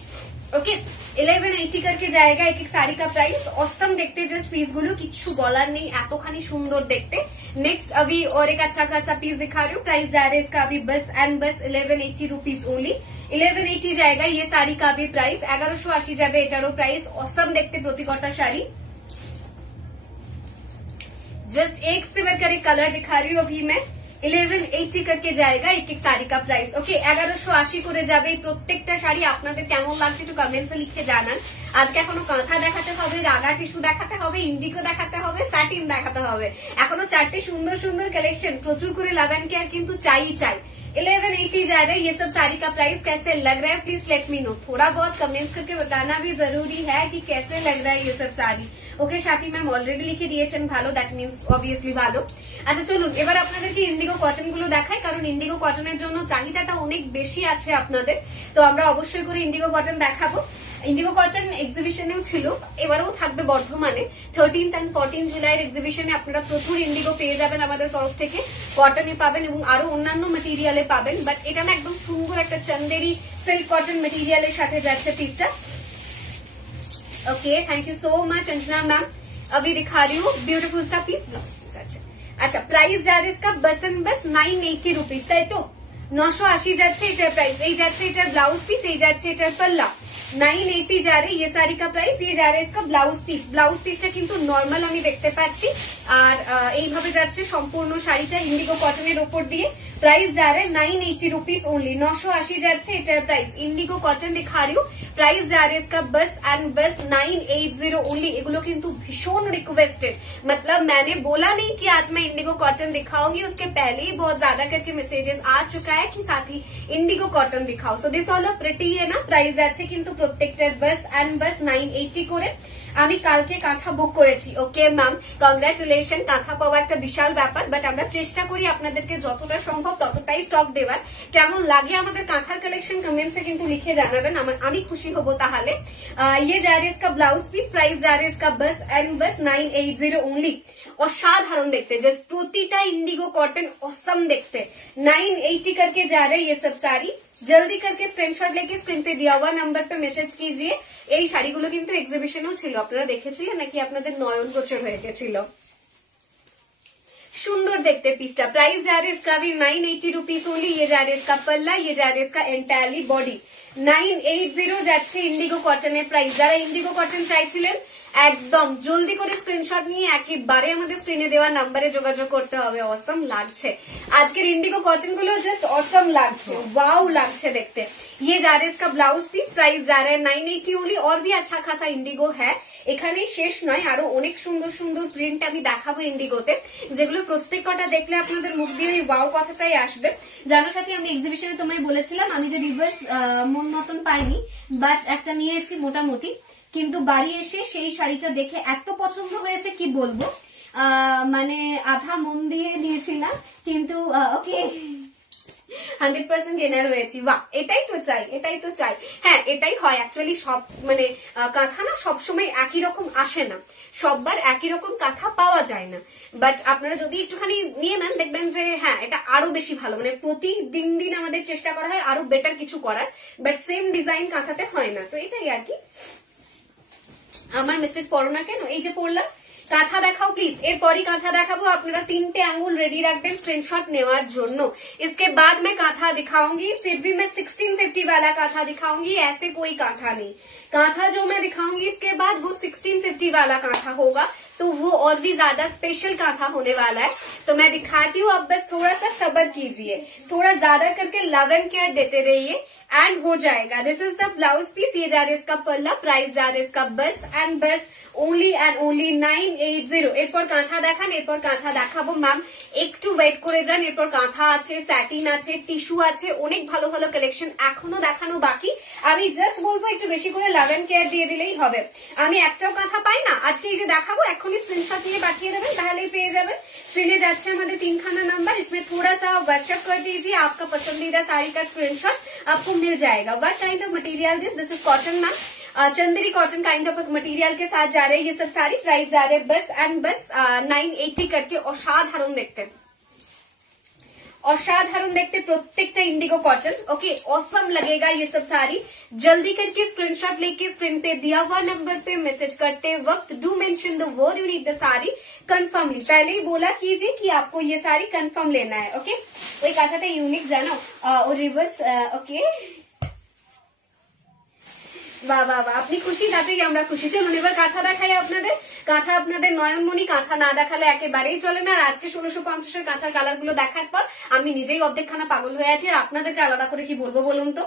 ओके, 1180 करके जाएगा एक एक साड़ी का प्राइस। ऑसम देखते जस्ट पीस गुलो, किच्छु बलार नहीं, एतोखानी सुंदर देखते। नेक्स्ट अभी और एक अच्छा खासा पीस दिखा रही हूँ, प्राइस जा रहा है इसका अभी बस एंड बस 1180 रुपीज ओनली। 1180 जाएगा ये साड़ी का भी प्राइस। 1180 जाबे एटारो प्राइस। ऑसम देखते प्रतिकटा शाड़ी। जस्ट एक सिवर करे कलर दिखा रही हूँ अभी मैं। 1180 करके जाएगा एक एक শাড়ি का प्राइस। ওকে 1180 করে যাবে প্রত্যেকটা শাড়ি। আপনাদের কেমন লাগছে একটু কমেন্টসে লিখে জানান। আজকে এখনো কাঁথা দেখাতে হবে, রাগা টিস্যু দেখাতে হবে, ইন্ডিগো দেখাতে হবে, স্যাটিন দেখাতে হবে। এখনো চারটে সুন্দর সুন্দর কালেকশন, প্রচুর করে লাগান কেয়ার কিন্তু চাই। 1180 जा रहा है ये सब साड़ी का प्राइस। कैसे लग रहा है प्लीज लेट मी नो। थोड़ा बहुत कमेंट्स करके बताना भी जरूरी है कि कैसे लग रहा है ये सब साड़ी। ওকে সাথী ম্যাম অলরেডি লিখে দিয়েছেন ভালো, দ্যাট মিন্স অবভিয়াসলি ভালো। আচ্ছা চলুন এবার আপনাদেরকে ইন্ডিগো কটন গুলো দেখাই, কারণ ইন্ডিগো কটনের জন্য চাহিদাটা অনেক বেশি আছে আপনাদের, তো আমরা অবশ্যই করে ইন্ডিগো কটন দেখাবো। ইন্ডিগো কটন এক্সিবিশনেও ছিল, এবারেও থাকবে বর্ধমানে 13 and 14 জুলাইয়ের এক্সিবিশনে। আপনারা প্রচুর ইন্ডিগো পেয়ে যাবেন আমাদের তরফ থেকে, কটনে পাবেন এবং আরো অন্যান্য মেটেরিয়ালে পাবেন। বাট এটা না একদম সুন্দর একটা চন্দেরি সিল্ক কটন মেটেরিয়ালের সাথে যাচ্ছে পিসটা। Okay thank you so much Anjana ma'am. अभी दिखा रही हूँ ब्यूटीफुल सा पीस, ब्लाउज पीस। अच्छा प्राइस जा रहा है इसका बस एंड बस 980 रुपीज, তাই তো 980 যাচ্ছে এটার প্রাইস। এই যাচ্ছে এটার ব্লাউজ পিস, এই যাচ্ছে এটার পাল্লা। 980 जा रहे ये साड़ी का प्राइस। ये जा रहा है इसका ब्लाउज पीस। ब्लाउज পিসটা কিন্তু নর্মাল আমি দেখতে পাচ্ছি, আর এইভাবে যাচ্ছে সম্পূর্ণ শাড়িটা ইন্ডিগো কটনের উপর দিয়ে। प्राइस जा रहा है 980 रुपीज ओनली। 980 যাচ্ছে এটার প্রাইস। ইন্ডিগো কটন दिखा रही हूँ, प्राइस जा रहा है इसका बस एंड बस 980 ओनली। এগুলো কিন্তু ভীষণ রিকোয়েস্টেড, मतलब मैंने बोला नहीं कि आज मैं इंडिगो कॉटन दिखाऊंगी, उसके पहले ही बहुत ज्यादा करके मैसेजेस आ चुका है कि साथ ही इंडिगो कॉटन दिखाओ। सो दिस ऑल प्रिटी है ना। प्राइस যাচ্ছে কিন্তু প্রত্যেকটার বাস এন্ড বাস 980 করে। আমি কালকে কাঁথা বুক করেছি। Okay ma'am congratulation. কাঁথা পাওয়া একটা বিশাল ব্যাপার, বাট আমরা চেষ্টা করি আপনাদেরকে যতটা সম্ভব ততটাই স্টক দেওয়ার। কেমন লাগে আমাদের কাঁথার কালেকশন কমেন্টসে কিন্তু লিখে জানাবেন, আমি খুশি হব তাহলে। ये जा रहा है इसका ब्लाउज पीस। प्राइस जा रहा है इसका बस एंड बस 980 ओनली। অসাধারণ দেখতে, জাস্ট প্রতিটা ইন্ডিগো কটন অসম দেখতে। 980 करके जा रहे ये सब साड़ी। जल्दी करके स्क्रीनशॉट लेके स्क्रीन पे दिया हुआ नंबर पे মেসেজ कीजिए। এই শাড়িগুলো কিন্তু এক্সিবিশনেও ছিল, আপনারা দেখেছিলেন নাকি আপনাদের নয়ন গোচর হয়ে গেছিল? सुंदर देखते पीसटा। प्राइस जा रहा है इसका भी 980 रुपीज ओनली। ये जा रहा है इसका पल्ला, ये जा रहा है इसका एंटायरली बॉडी। 980 যাচ্ছে ইন্ডিগো কটনের প্রাইস। যারা ইন্ডিগো কটন চাইছিলেন একদম জলদি করে স্ক্রিনশট নিয়ে একেবারে আমাদের স্ক্রিনে দেওয়া নাম্বারে যোগাযোগ করতে হবে। অসম লাগছে আজকের ইন্ডিগো কটন গুলো, জাস্ট অসম লাগছে, ওয়াও লাগছে দেখতে। ये जा रहा है इसका ब्लाउज पीस। प्राइस जा रहा है 980 ओनली। और भी अच्छा खासा इंडिगो है, এখানেই শেষ নয়, আরো অনেক সুন্দর সুন্দর প্রিন্ট আমি দেখাবো ইন্ডিগোতে, যেগুলো প্রত্যেকটা দেখলে আপনাদের মুখ দিয়ে ওই ওয়াও কথাটাই আসবে। জানার সাথে আমি এক্সিবিশনে তোমায় বলেছিলাম আমি যে রিভার্স মন মতন পাইনি, বাট একটা নিয়েছি মোটামুটি, কিন্তু বাড়ি এসে সেই শাড়িটা দেখে এত পছন্দ হয়েছে কি বলবো, মানে আধা মন দিয়ে নিয়েছি না, কিন্তু ওকে 100% এনার হয়েছি। বাহ, এটাই তো চাই, এটাই তো চাই। হ্যাঁ এটাই হয় অ্যাকচুয়ালি, সব মানে কাঁথা না সবসময় একই রকম আসে না, সববার একই রকম কাঁথা পাওয়া যায় না। বাট আপনারা যদি একটুখানি নিয়ে নেন দেখবেন যে হ্যাঁ এটা আরো বেশি ভালো, মানে প্রতিদিন দিন আমাদের চেষ্টা করা হয় আরো বেটার কিছু করার, বাট সেম ডিজাইন কাঁথাতে হয় না। তো এটাই আর কি। আমার মেসেজ পড়ো না কেন, এই যে পড়লাম। কাঁথা দেখাও প্লিজ। এরপরই কাঁথা দেখাবো, আপনারা 3টে আঙ্গুল রেডি রাখবেন স্ক্রিনশট নেওয়ার জন্য। इसके बाद मैं कांथा दिखाऊंगी, फिर भी मैं 1650 वाला कांथा दिखाऊंगी, ऐसे कोई कांथा नहीं। कांथा जो मैं दिखाऊंगी इसके बाद वो 1650 वाला कांथा होगा, तो वो और भी ज्यादा स्पेशल कांथा होने वाला है। तो मैं दिखाती हूँ, अब बस थोड़ा सा सब्र कीजिए, थोड़ा ज्यादा करके लव एंड केयर देते रहिए एंड हो जाएगा। This is the blouse piece. ये जा रहा है इसका पल्ला। प्राइस जा रहा है इसका बस एंड बस ओनली एंड ओनली 980। এরপর কাঁথা দেখান, এরপর কাঁথা দেখাবো ম্যাম, একটু ওয়েট করে যান। এরপর কাঁথা আছে, স্যাটিন আছে, টিস্যু আছে, অনেক ভালো ভালো কালেকশন এখনো দেখানো বাকি। আমি জাস্ট বলবো একটু বেশি করে লাভ এন্ড কেয়ার দিয়ে দিলেই হবে। আমি একটাও কাঁথা পাই না আজকে, এই যে দেখাবো এখনই স্ক্রিনশট নিয়ে পাঠিয়ে দেবেন, তাহলেই পেয়ে যাবেন। स्क्रीने যাচ্ছে আমাদের 3খানা নাম্বার, इसमें थोड़ा सा व्हाट्सएप कर दीजिए, आपका पसंदीदा साड़ी का स्क्रीनशॉट आपको मिल जाएगा। What kind of material this is cotton ma'am, Chanderi cotton kind of material के साथ जा रहे हैं ये सब साड़ी। प्राइस जा रहे हैं बस एंड बस 980 करके। असाधारण देखते हैं, असाधारण देखते प्रत्येकटा इंडिगो कॉटन। ओके ऑसम लगेगा ये सब साड़ी। जल्दी करके स्क्रीनशॉट लेके स्क्रीन पे दिया हुआ नंबर पे मैसेज करते वक्त do mention the word you need the sari कंफर्मली। पहले ही बोला कीजिए कि आपको ये साड़ी कंफर्म लेना है। ओके ওই কাঁথাটা ইউনিক জানো ও রিভার্স। ওকে বাহ বাহ বাহ, আপনি খুশি তাতেই আমরা খুশি। চলুন এবার কাঁথা দেখাই আপনাদের। কাঁথা আপনাদের নয়নমণি, কাঁথা না দেখালে একেবারেই চলে না। আর আজকে 1650 কাঁথার কালার গুলো দেখার পর আমি নিজেই অর্ধেকখানা পাগল হয়ে আছি। আর আপনাদেরকে আলাদা করে কি বলবো বলুন তো।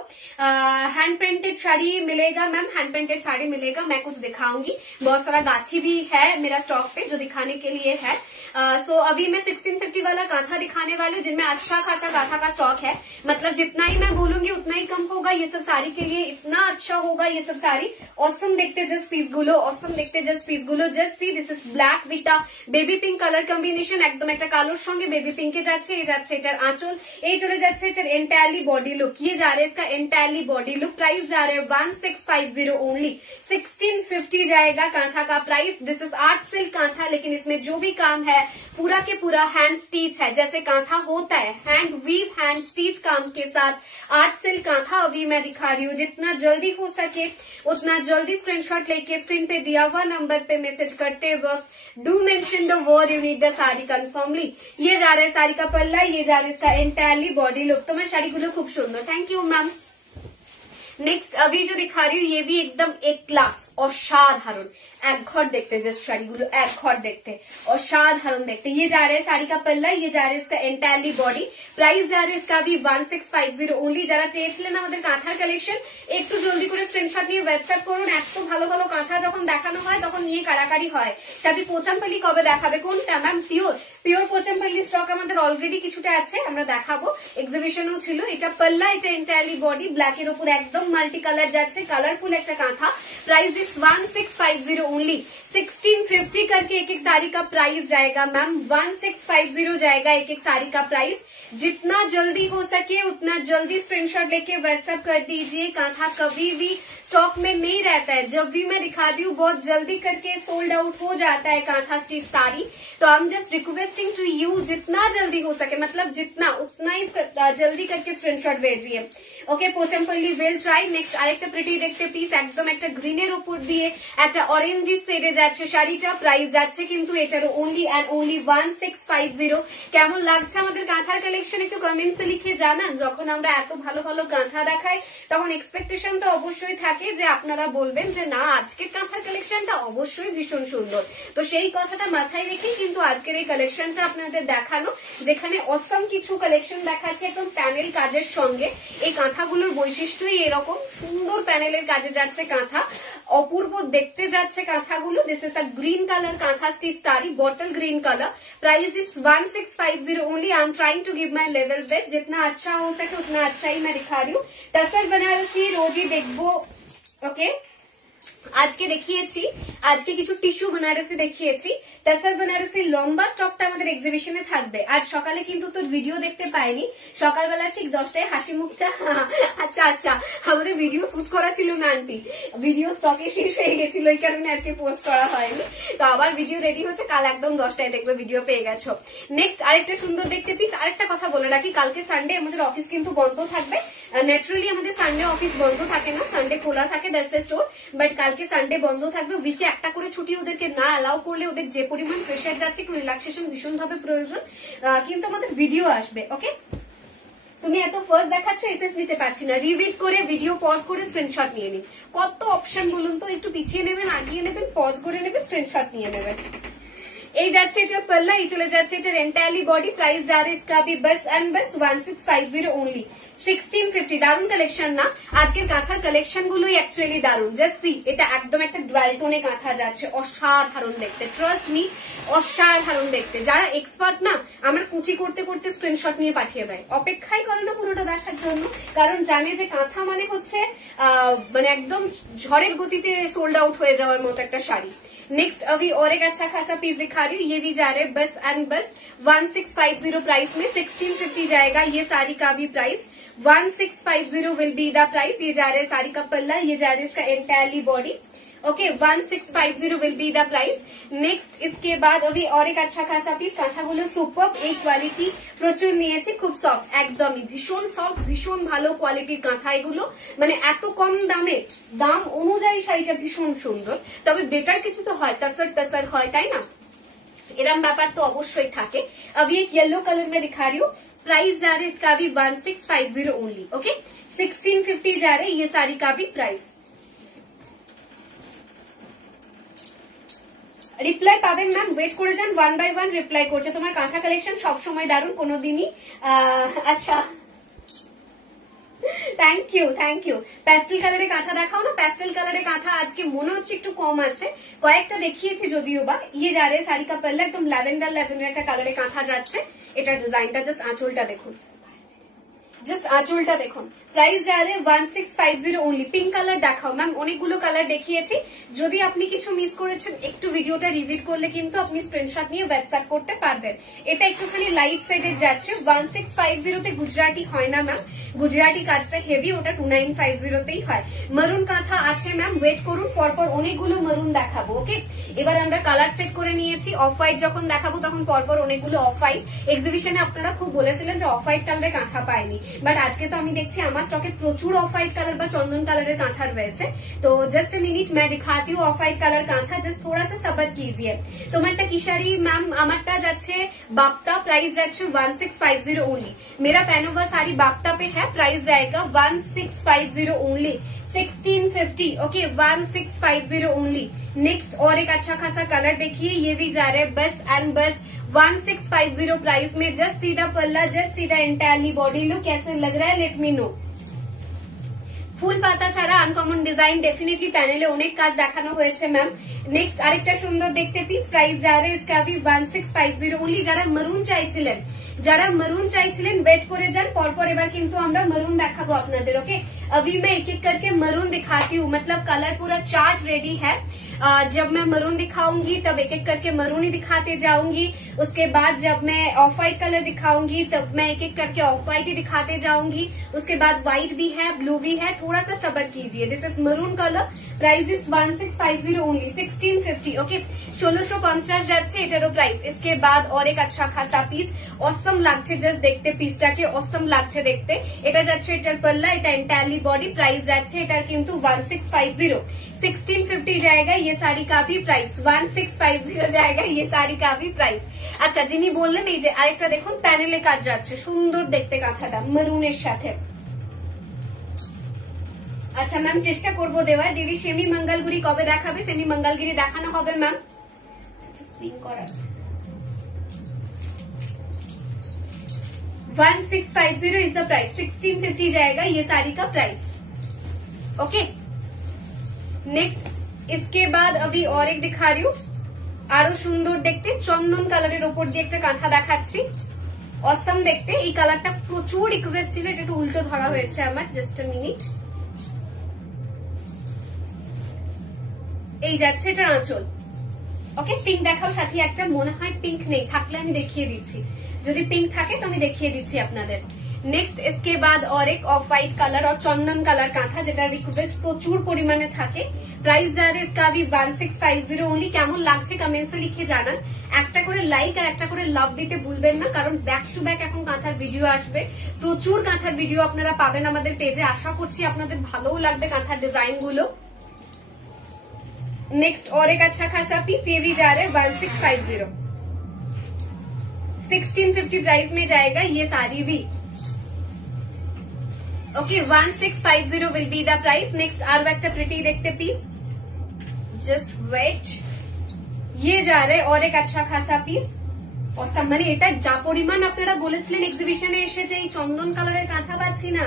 हैंड प्रिंटेड साड़ी मिलेगा मैम, हैंड प्रिंटेड साड़ी मिलेगा। मैं कुछ दिखाऊंगी, बहुत सारा गाछी भी है मेरा स्टॉक पे जो दिखाने के लिए है। सो अभी मैं 1650 वाला कांथा दिखाने वाली हूँ जिनमें अच्छा खासा कांथा का स्टॉक है। मतलब जितना ही मैं बोलूंगी उतना ही कम होगा। ये सब साड़ी के लिए इतना अच्छा होगा ये सब साड़ी। ऑसम देखते जस्ट पीस गुलो, ऑसम देखते just piece Gulo. Just see this is black with baby pink colour combination. একদম একটা কালোর সঙ্গে বেবি পিঙ্কে যাচ্ছে। এই যাচ্ছে এটার আঁচল, এই চলে যাচ্ছে এটার এন্টায়ারলি বডি লুক। ये जा रहे इसका एंटायरली बॉडी लुक। प्राइस जा रहे हैं 1650 ओनली। 1650 जाएगा कांथा का price. This is art silk kantha, लेकिन इसमें जो भी काम है पूरा के पूरा हैंड स्टिच है। जैसे कांथा होता है हैंड वीव हैंड स्टिच काम के साथ आर्ट सिल्क कांथा अभी मैं दिखा रही हूँ। जितना जल्दी हो सके उतना जल्दी स्क्रीनशॉट लेके स्क्रीन पे दिया हुआ नंबर पे मैसेज करते वक्त do mention the word you need the sari कंफर्मली। ये जा रहा है साड़ी का पल्ला, ये जा रहा है इसका एंटायरली बॉडी लुक। तो मैं साड़ी गुलो खूब सुंदर, थैंक यू मैम। नेक्स्ट अभी जो दिखा रही हूँ ये भी एकदम एक क्लास असाधारण एक घर देखते जस्ट शाड़ी गुलो एक घर देखते असाधारण देखते। ये जा रहे हैं साड़ी का पल्ला, ये जा रहे हैं इसका एंटायरली बॉडी। प्राइस जा रहे हैं इसका भी 1650 ओनली। যারা চেয়েছিলেন আমাদের কাঁথার কালেকশন একটু জলদি করে স্ক্রিনশট নিয়ে হোয়াটসঅ্যাপ করুন। এত ভালো ভালো কাঁথা যখন দেখানো হয় তখন নিয়ে কারাকারি হয়। সাথে পোচামপাল্লি কবে দেখাবে কোনটা ম্যাম? পিওর পিওর পোচামপাল্লি স্টক আমাদের অলরেডি কিছুটা আছে, আমরা দেখাবো। এক্সিবিশনও ছিল। এটা পল্লা, এটা এন্টায়ারলি বডি, ব্ল্যাকের উপর একদম মাল্টি কালার যাচ্ছে, কালারফুল একটা কাঁথা। Price is 1650 only. 1650 करके एक एक साड़ी का प्राइस जाएगा मैम। 1650 जाएगा एक एक साड़ी का प्राइस। जितना जल्दी हो सके उतना जल्दी स्क्रीनशॉट लेके व्हाट्सएप कर दीजिए। कांथा कभी भी स्टॉक में नहीं रहता है। जब भी मैं दिखाती हूँ बहुत जल्दी करके सोल्ड आउट हो जाता है कांथा स्टिच साड़ी। तो I am just requesting to you जितना जल्दी हो सके, मतलब जितना उतना ही जल्दी करके स्क्रीनशॉट भेजिए। ওকে পোচামপল্লি ওয়েল ট্রাই। নেক্সট আরেকটা প্রিটি দেখতে পিস, একদম একটা গ্রিনের উপর দিয়ে একটা অরেঞ্জি শেডে যাচ্ছে শাড়িটা। প্রাইস যাচ্ছে কিন্তু এটারও ওনলি অ্যান্ড ওনলি 1650। কেমন লাগছে আমাদের কাঁথার কালেকশন একটু কমেন্টসে লিখে জানান। যখন আমরা এত ভালো ভালো কাঁথা দেখাই তখন এক্সপেকটেশন তো অবশ্যই থাকে যে আপনারা বলবেন যে না আজকের কাঁথার কালেকশনটা অবশ্যই ভীষণ সুন্দর। তো সেই কথাটা মাথায় রেখেই কিন্তু আজকের এই কালেকশনটা আপনাদের দেখানো, যেখানে অসম কিছু কালেকশন দেখাচ্ছে একদম প্যানেল কাজের সঙ্গে। এই কাঁথাগুলোর বৈশিষ্ট্যই এরকম, সুন্দর প্যানেলের কাজে যাচ্ছে কাঁথা, অপূর্ব দেখতে যাচ্ছে কাঁথাগুলো। This is a green colour kantha stitch sari, bottle green colour. Price is 1650 only. I am trying to give my level best. जितना अच्छा हो सके उतना अच्छा ही मैं दिखा रही हूँ। टसर बनारसी रोजी देखबो। ओके আজকে দেখিয়েছি, আজকে কিছু টিস্যু বেনারসি দেখিয়েছি। টাসার বেনারসি লম্বা স্টকটা আমাদের এক্সিবিশনে থাকবে। আজ সকালে কিন্তু তোর ভিডিও দেখতে পাইনি, সকালবেলা ঠিক 10টায় হাসি মুখটা আচ্ছা আচ্ছা আমাদের ভিডিও শুট করা ছিল না আন্টি, ভিডিও স্টকে শেষ হয়ে গেছিল, এই কারণে আজকে পোস্ট করা হয়নি। তো আবার ভিডিও রেডি হচ্ছে, কাল একদম 10টায় দেখবে ভিডিও পেয়ে গেছো। নেক্সট আরেকটা সুন্দর দেখতে পিস। আরেকটা কথা বলে রাখি, কালকে সানডে আমাদের অফিস কিন্তু বন্ধ থাকবে। ন্যাচারালি আমাদের সানডে অফিস বন্ধ থাকে না, সানডে খোলা থাকে, দ্যাটস এ স্টোর। বাট কালকে সানডে বন্ধ থাকবে। উইকে একটা করে ছুটি ওদেরকে না অ্যালাউ করলে ওদের যে পরিমাণ প্রেশার যাচ্ছে, একটু রিল্যাক্সেশন ভীষণ ভাবে প্রয়োজন। কিন্তু আমাদের ভিডিও আসবে। ওকে তুমি এত ফার্স্ট দেখাচ্ছ এসএস নিতে পারছি না, রিভিড করে ভিডিও পজ করে স্ক্রিনশট নিয়ে নিন। কত অপশন বলুন তো, একটু পিছিয়ে নেবেন, আগিয়ে নেবেন, পজ করে নেবেন, স্ক্রিনশট নিয়ে নেবেন। এই যাচ্ছে এটা पल्ला, এই চলে যাচ্ছে এটা এন্টায়ারলি বডি। प्राइस जा रहा है इसका भी बस एंड बस 1650 ओनली। 1650 দারুন কালেকশন না? আজকের কাঁথার কালেকশন গুলোই অ্যাকচুয়ালি দারুন। জাস্ট সি, এটা একদম একটা ডুয়াল টোনে কাঁথা যাচ্ছে, অসাধারণ দেখতে, ট্রাস্ট মি অসাধারণ দেখতে। যারা এক্সপার্ট না আমার কুচি করতে করতে স্ক্রিনশট নিয়ে পাঠিয়ে দেয়, অপেক্ষাই করে না পুরোটা দেখার জন্য, কারণ জানে যে কাঁথা মানে হচ্ছে মানে একদম ঝড়ের গতিতে সোল্ড আউট হয়ে যাওয়ার মতো একটা শাড়ি। नेक्स्ट अभी और एक अच्छा खासा पीस दिखा रही हूँ, ये भी जा रहे बस एंड बस 1650 प्राइस में। 1650 जाएगा ये साड़ी का भी price. 1650 will be the price. ये जा रहे साड़ी का पल्ला, ये जा रहे इसका entirely body. Okay 1650 will be the price. Next इसके बाद अभी और एक अच्छा खासा पिस, কাঁথাগুলো সুপার, এই কোয়ালিটি প্রচুর নিয়েছি, খুব সফট, একদমই ভীষণ সফট, ভীষণ ভালো কোয়ালিটির কাঁথা এগুলো, মানে এত কম দামে দাম অনুযায়ী শাড়িটা ভীষণ সুন্দর। তবে বেটার কিছু তো হয়, टसर হয় তাই না, এরম ব্যাপার তো অবশ্যই থাকে। अभी एक येलो कलर में दिखा रही हूँ, प्राइस जा रहे इसका भी 1650 ओनली। ओके 1650 जा रहे ये साड़ी का भी प्राइस। রিপ্লাই পাবেন ম্যাম, ওয়েট করে যান, 1 বাই 1 রিপ্লাই করছে। তোমার কাঁথা কালেকশন সবসময় দারুণ, কোনোদিনই আচ্ছা thank you thank you. Pastel কালারে কাঁথা দেখাও না, প্যাস্টেল কালারে কাঁথা আজকে মনে হচ্ছে একটু কম আছে, কয়েকটা দেখিয়েছি যদিও বা। ইয়ে যা রে শাড়ি কা পাল্লা একদম ল্যাভেন্ডার একটা কালারে কাঁথা যাচ্ছে, এটার ডিজাইনটা জাস্ট আঁচলটা দেখুন, জাস্ট আঁচলটা দেখুন। প্রাইস যা রে 1650 ওনলি। পিঙ্ক কালার দেখাও ম্যাম, অনেকগুলো কালার দেখিয়েছি, যদি আপনি কিছু মিস করেছেন একটু ভিডিওটা রিভিট করলে কিন্তু আপনি স্ক্রিনশট নিয়ে হোয়াটসঅ্যাপ করতে পারবেন। এটা একটুখানি লাইট সাইডের যাচ্ছে, 1650 তে গুজরাটি হয় না ম্যাম, গুজরাটি কাজটা হেভি, ওটা 2950 তেই হয়। মারুন কাঁথা আছে ম্যাম, ওয়েট করুন, পরপর অনেকগুলো মারুন দেখাবো। ওকে এবার আমরা কালার সেট করে নিয়েছি, অফ হোয়াইট যখন দেখাবো তখন পরপর অনেকগুলো অফ হোয়াইট। এক্সিবিশনে আপনারা খুব বলেছিলেন যে অফ হোয়াইট কালারের কাঁথা পাইনি, বাট আজকে তো আমি দেখছি আমার স্টকে প্রচুর অফ হোয়াইট কালার বা চন্দন কালারের কাঁথা রয়েছে। তো জাস্ট মিনিট मैं दिखाती हूँ of white colour kantha, just थोड़ा सा सबर कीजिए। তোমারটা কি শাড়ি ম্যাম? আমারটা যাচ্ছে বাপ্তা, প্রাইস যাচ্ছে 1650 ओनली। मेरा पहना हुआ साड़ी बाप्ता पे है, प्राइस जाएगा 1650 ओनली, 1650। Okay 1650 only. नेक्स्ट और एक अच्छा खासा कलर देखिए, ये भी जा रहा है बस एंड बस 1650 प्राइस में। जस्ट सीधा पल्ला, जस्ट सीधा एंटायरली बॉडी लुक कैसे लग रहा है लेट मी नो। ফুল পাতা ছাড়া আনকমন ডিজাইন ডেফিনেটলি প্যানেলে অনেক কাজ দেখানো হয়েছে ম্যাম। নেক্সট আরেকটা সুন্দর দেখতে পিস, প্রাইস যা রে इसका भी 1650 ओनली। যারা মেরুন চাইছিলেন ওয়েট করে যান, পরপর এবার কিন্তু আমরা মেরুন দেখাবো আপনাদের। ওকে अभी मैं एक एक करके मरून दिखाती हूँ, मतलब कलर पूरा चार्ट रेडी है। जब मैं मरून दिखाऊंगी तब एक एक करके मरून ही दिखाते जाऊंगी, उसके बाद जब मैं ऑफ व्हाइट कलर दिखाऊंगी तब मैं एक एक करके ऑफ व्हाइट ही दिखाते जाऊंगी, उसके बाद व्हाइट भी है, ब्लू भी है, थोड़ा सा सब्र कीजिए। This is maroon colour, price is 1650 only, 1650। Okay 1650 যাচ্ছে এটারও প্রাইস। इसके बाद और एक अच्छा खासा পিস, অসম লাগছে জাস্ট দেখতে, পিসটাকে অসম লাগছে দেখতে। এটা যাচ্ছে এটার পাল্লা, এটা এন্টায়ারলি बॉडी, प्राइस যাচ্ছে এটার কিন্তু 1650, 1650 जाएगा ये साड़ी का भी प्राइस, 1650 जाएगा ये साड़ी का भी प्राइस। আচ্ছা যিনি বললেন এই যে আরেকটা দেখুন প্যানেলে কাজ যাচ্ছে, সুন্দর দেখতে কাঁথাটা মেরুনের সাথে। আচ্ছা ম্যাম চেষ্টা করবো দেওয়ার। দিদি সেমি মঙ্গলগুড়ি কবে দেখাবে? সেমি মঙ্গলগিরি দেখানো হবে ম্যাম। 1650 इज द प्राइस, 1650 जाएगा ये साड़ी का प्राइस। ओके नेक्स्ट इसके बाद अभी और एक दिखा रही हूँ, আরো সুন্দর দেখতে চন্দন কালারের উপর দিয়ে একটা কাঁথা দেখাচ্ছি, অসম দেখতে। এই কালারটা প্রচুর রিকোয়েস্ট ছিল, এটা একটু উল্টো ধরা হয়েছে আমার, জাস্ট আ মিনিট। এই যাচ্ছে এটা আঁচল। ওকে পিঙ্ক দেখাও সাথে একটা, মনে হয় পিঙ্ক নেই, থাকলে আমি দেখিয়ে দিচ্ছি, যদি পিঙ্ক থাকে তো আমি দেখিয়ে দিচ্ছি আপনাদের। नेक्स्ट इसके बाद और एक ऑफ व्हाइट कलर और चंदन कलर কাঁথা, যেটা রিকোয়েস্ট প্রচুর পরিমাণে থাকে। প্রাইস যা রে इसका भी 1650 ओनली। কেমন লাগছে কমেন্টসে লিখে জানান। একটা করে লাইক আর একটা করে লাভ দিতে ভুলবেন না, কারণ ব্যাক টু ব্যাক এখন কাঁথার ভিডিও আসবে, প্রচুর কাঁথার ভিডিও আপনারা পাবেন আমাদের পেজে। আশা করছি আপনাদের ভালোও লাগবে কাঁথার ডিজাইন গুলো। नेक्स्ट और एक अच्छा खासा पीस, ये भी जा रहे 1650, 1650 प्राइस में जाएगा ये साड़ी भी। Okay 1650 will be the price. Next आर একটা प्रिटी देखते पीस, जस्ट वेट, ये जा रहे और एक अच्छा खासा पीस। और মানে এটা যা পরিমাণ আপনারা বলেছিলেন এক্সিবিশনে এসে যে এই চন্দন কালারের কাঁথা পাচ্ছি না,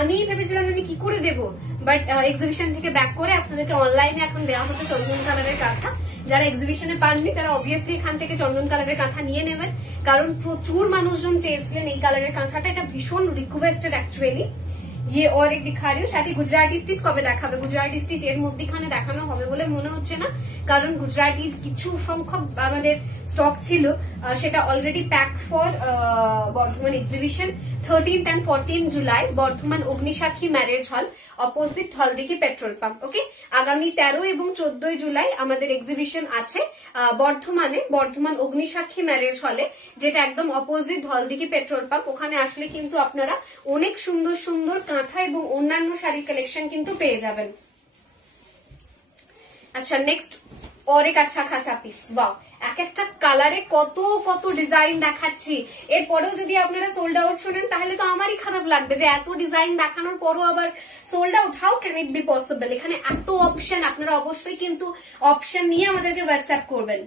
আমি ভেবেছিলাম আমি কি করে দেবো, বাট এক্সিবিশন থেকে ব্যাক করে আপনাদেরকে অনলাইনে এখন দেওয়া হচ্ছে চন্দন কালারের কাঁথা। যারা এক্সিবিশনে পাননি তারা অবভিয়াসলি এখান থেকে চন্দন কালারের কাঁথা নিয়ে নেবেন, কারণ প্রচুর মানুষজন চেয়েছিলেন এই কালারের কাঁথাটা, এটা ভীষণ রিকোয়েস্টেড অ্যাকচুয়ালি। ये और एक दिखा रही हूँ, সাথে গুজরাটি স্টিচ কবে দেখাবে? গুজরাটি স্টিচ এর মধ্যখানে দেখানো হবে বলে মনে হচ্ছে না, কারণ গুজরাটি কিছু সংখ্যক আমাদের স্টক ছিল, সেটা already pack for Bardhaman exhibition 13th and 14th July Bardhaman Agnisakshi marriage hall. Opposite Haldighi petrol pump. Okay, আগামী 13 এবং 14 জুলাই আমাদের এক্সিবিশন আছে বর্ধমান অগ্নিসাক্ষী ম্যারেজ হলে, যেটা একদম অপোজিট হলদিঘি পেট্রোল পাম্প। ওখানে আসলে কিন্তু আপনারা অনেক সুন্দর সুন্দর কাঁথা এবং অন্যান্য শাড়ির কালেকশন কিন্তু পেয়ে যাবেন। আচ্ছা, নেক্সট और एक अच्छा खासा পিস। ওয়াও, এক একটা কালারে কত কত ডিজাইন দেখাচ্ছি, এরপরেও যদি আপনারা সোল্ড আউট শোনেন তাহলে তো আমারই খারাপ লাগবে যে এত ডিজাইন দেখানোর পরও আবার sold out. How can it be possible? এখানে এত অপশন, আপনারা অবশ্যই কিন্তু অপশন নিয়ে আমাদেরকে হোয়াটসঅ্যাপ করবেন।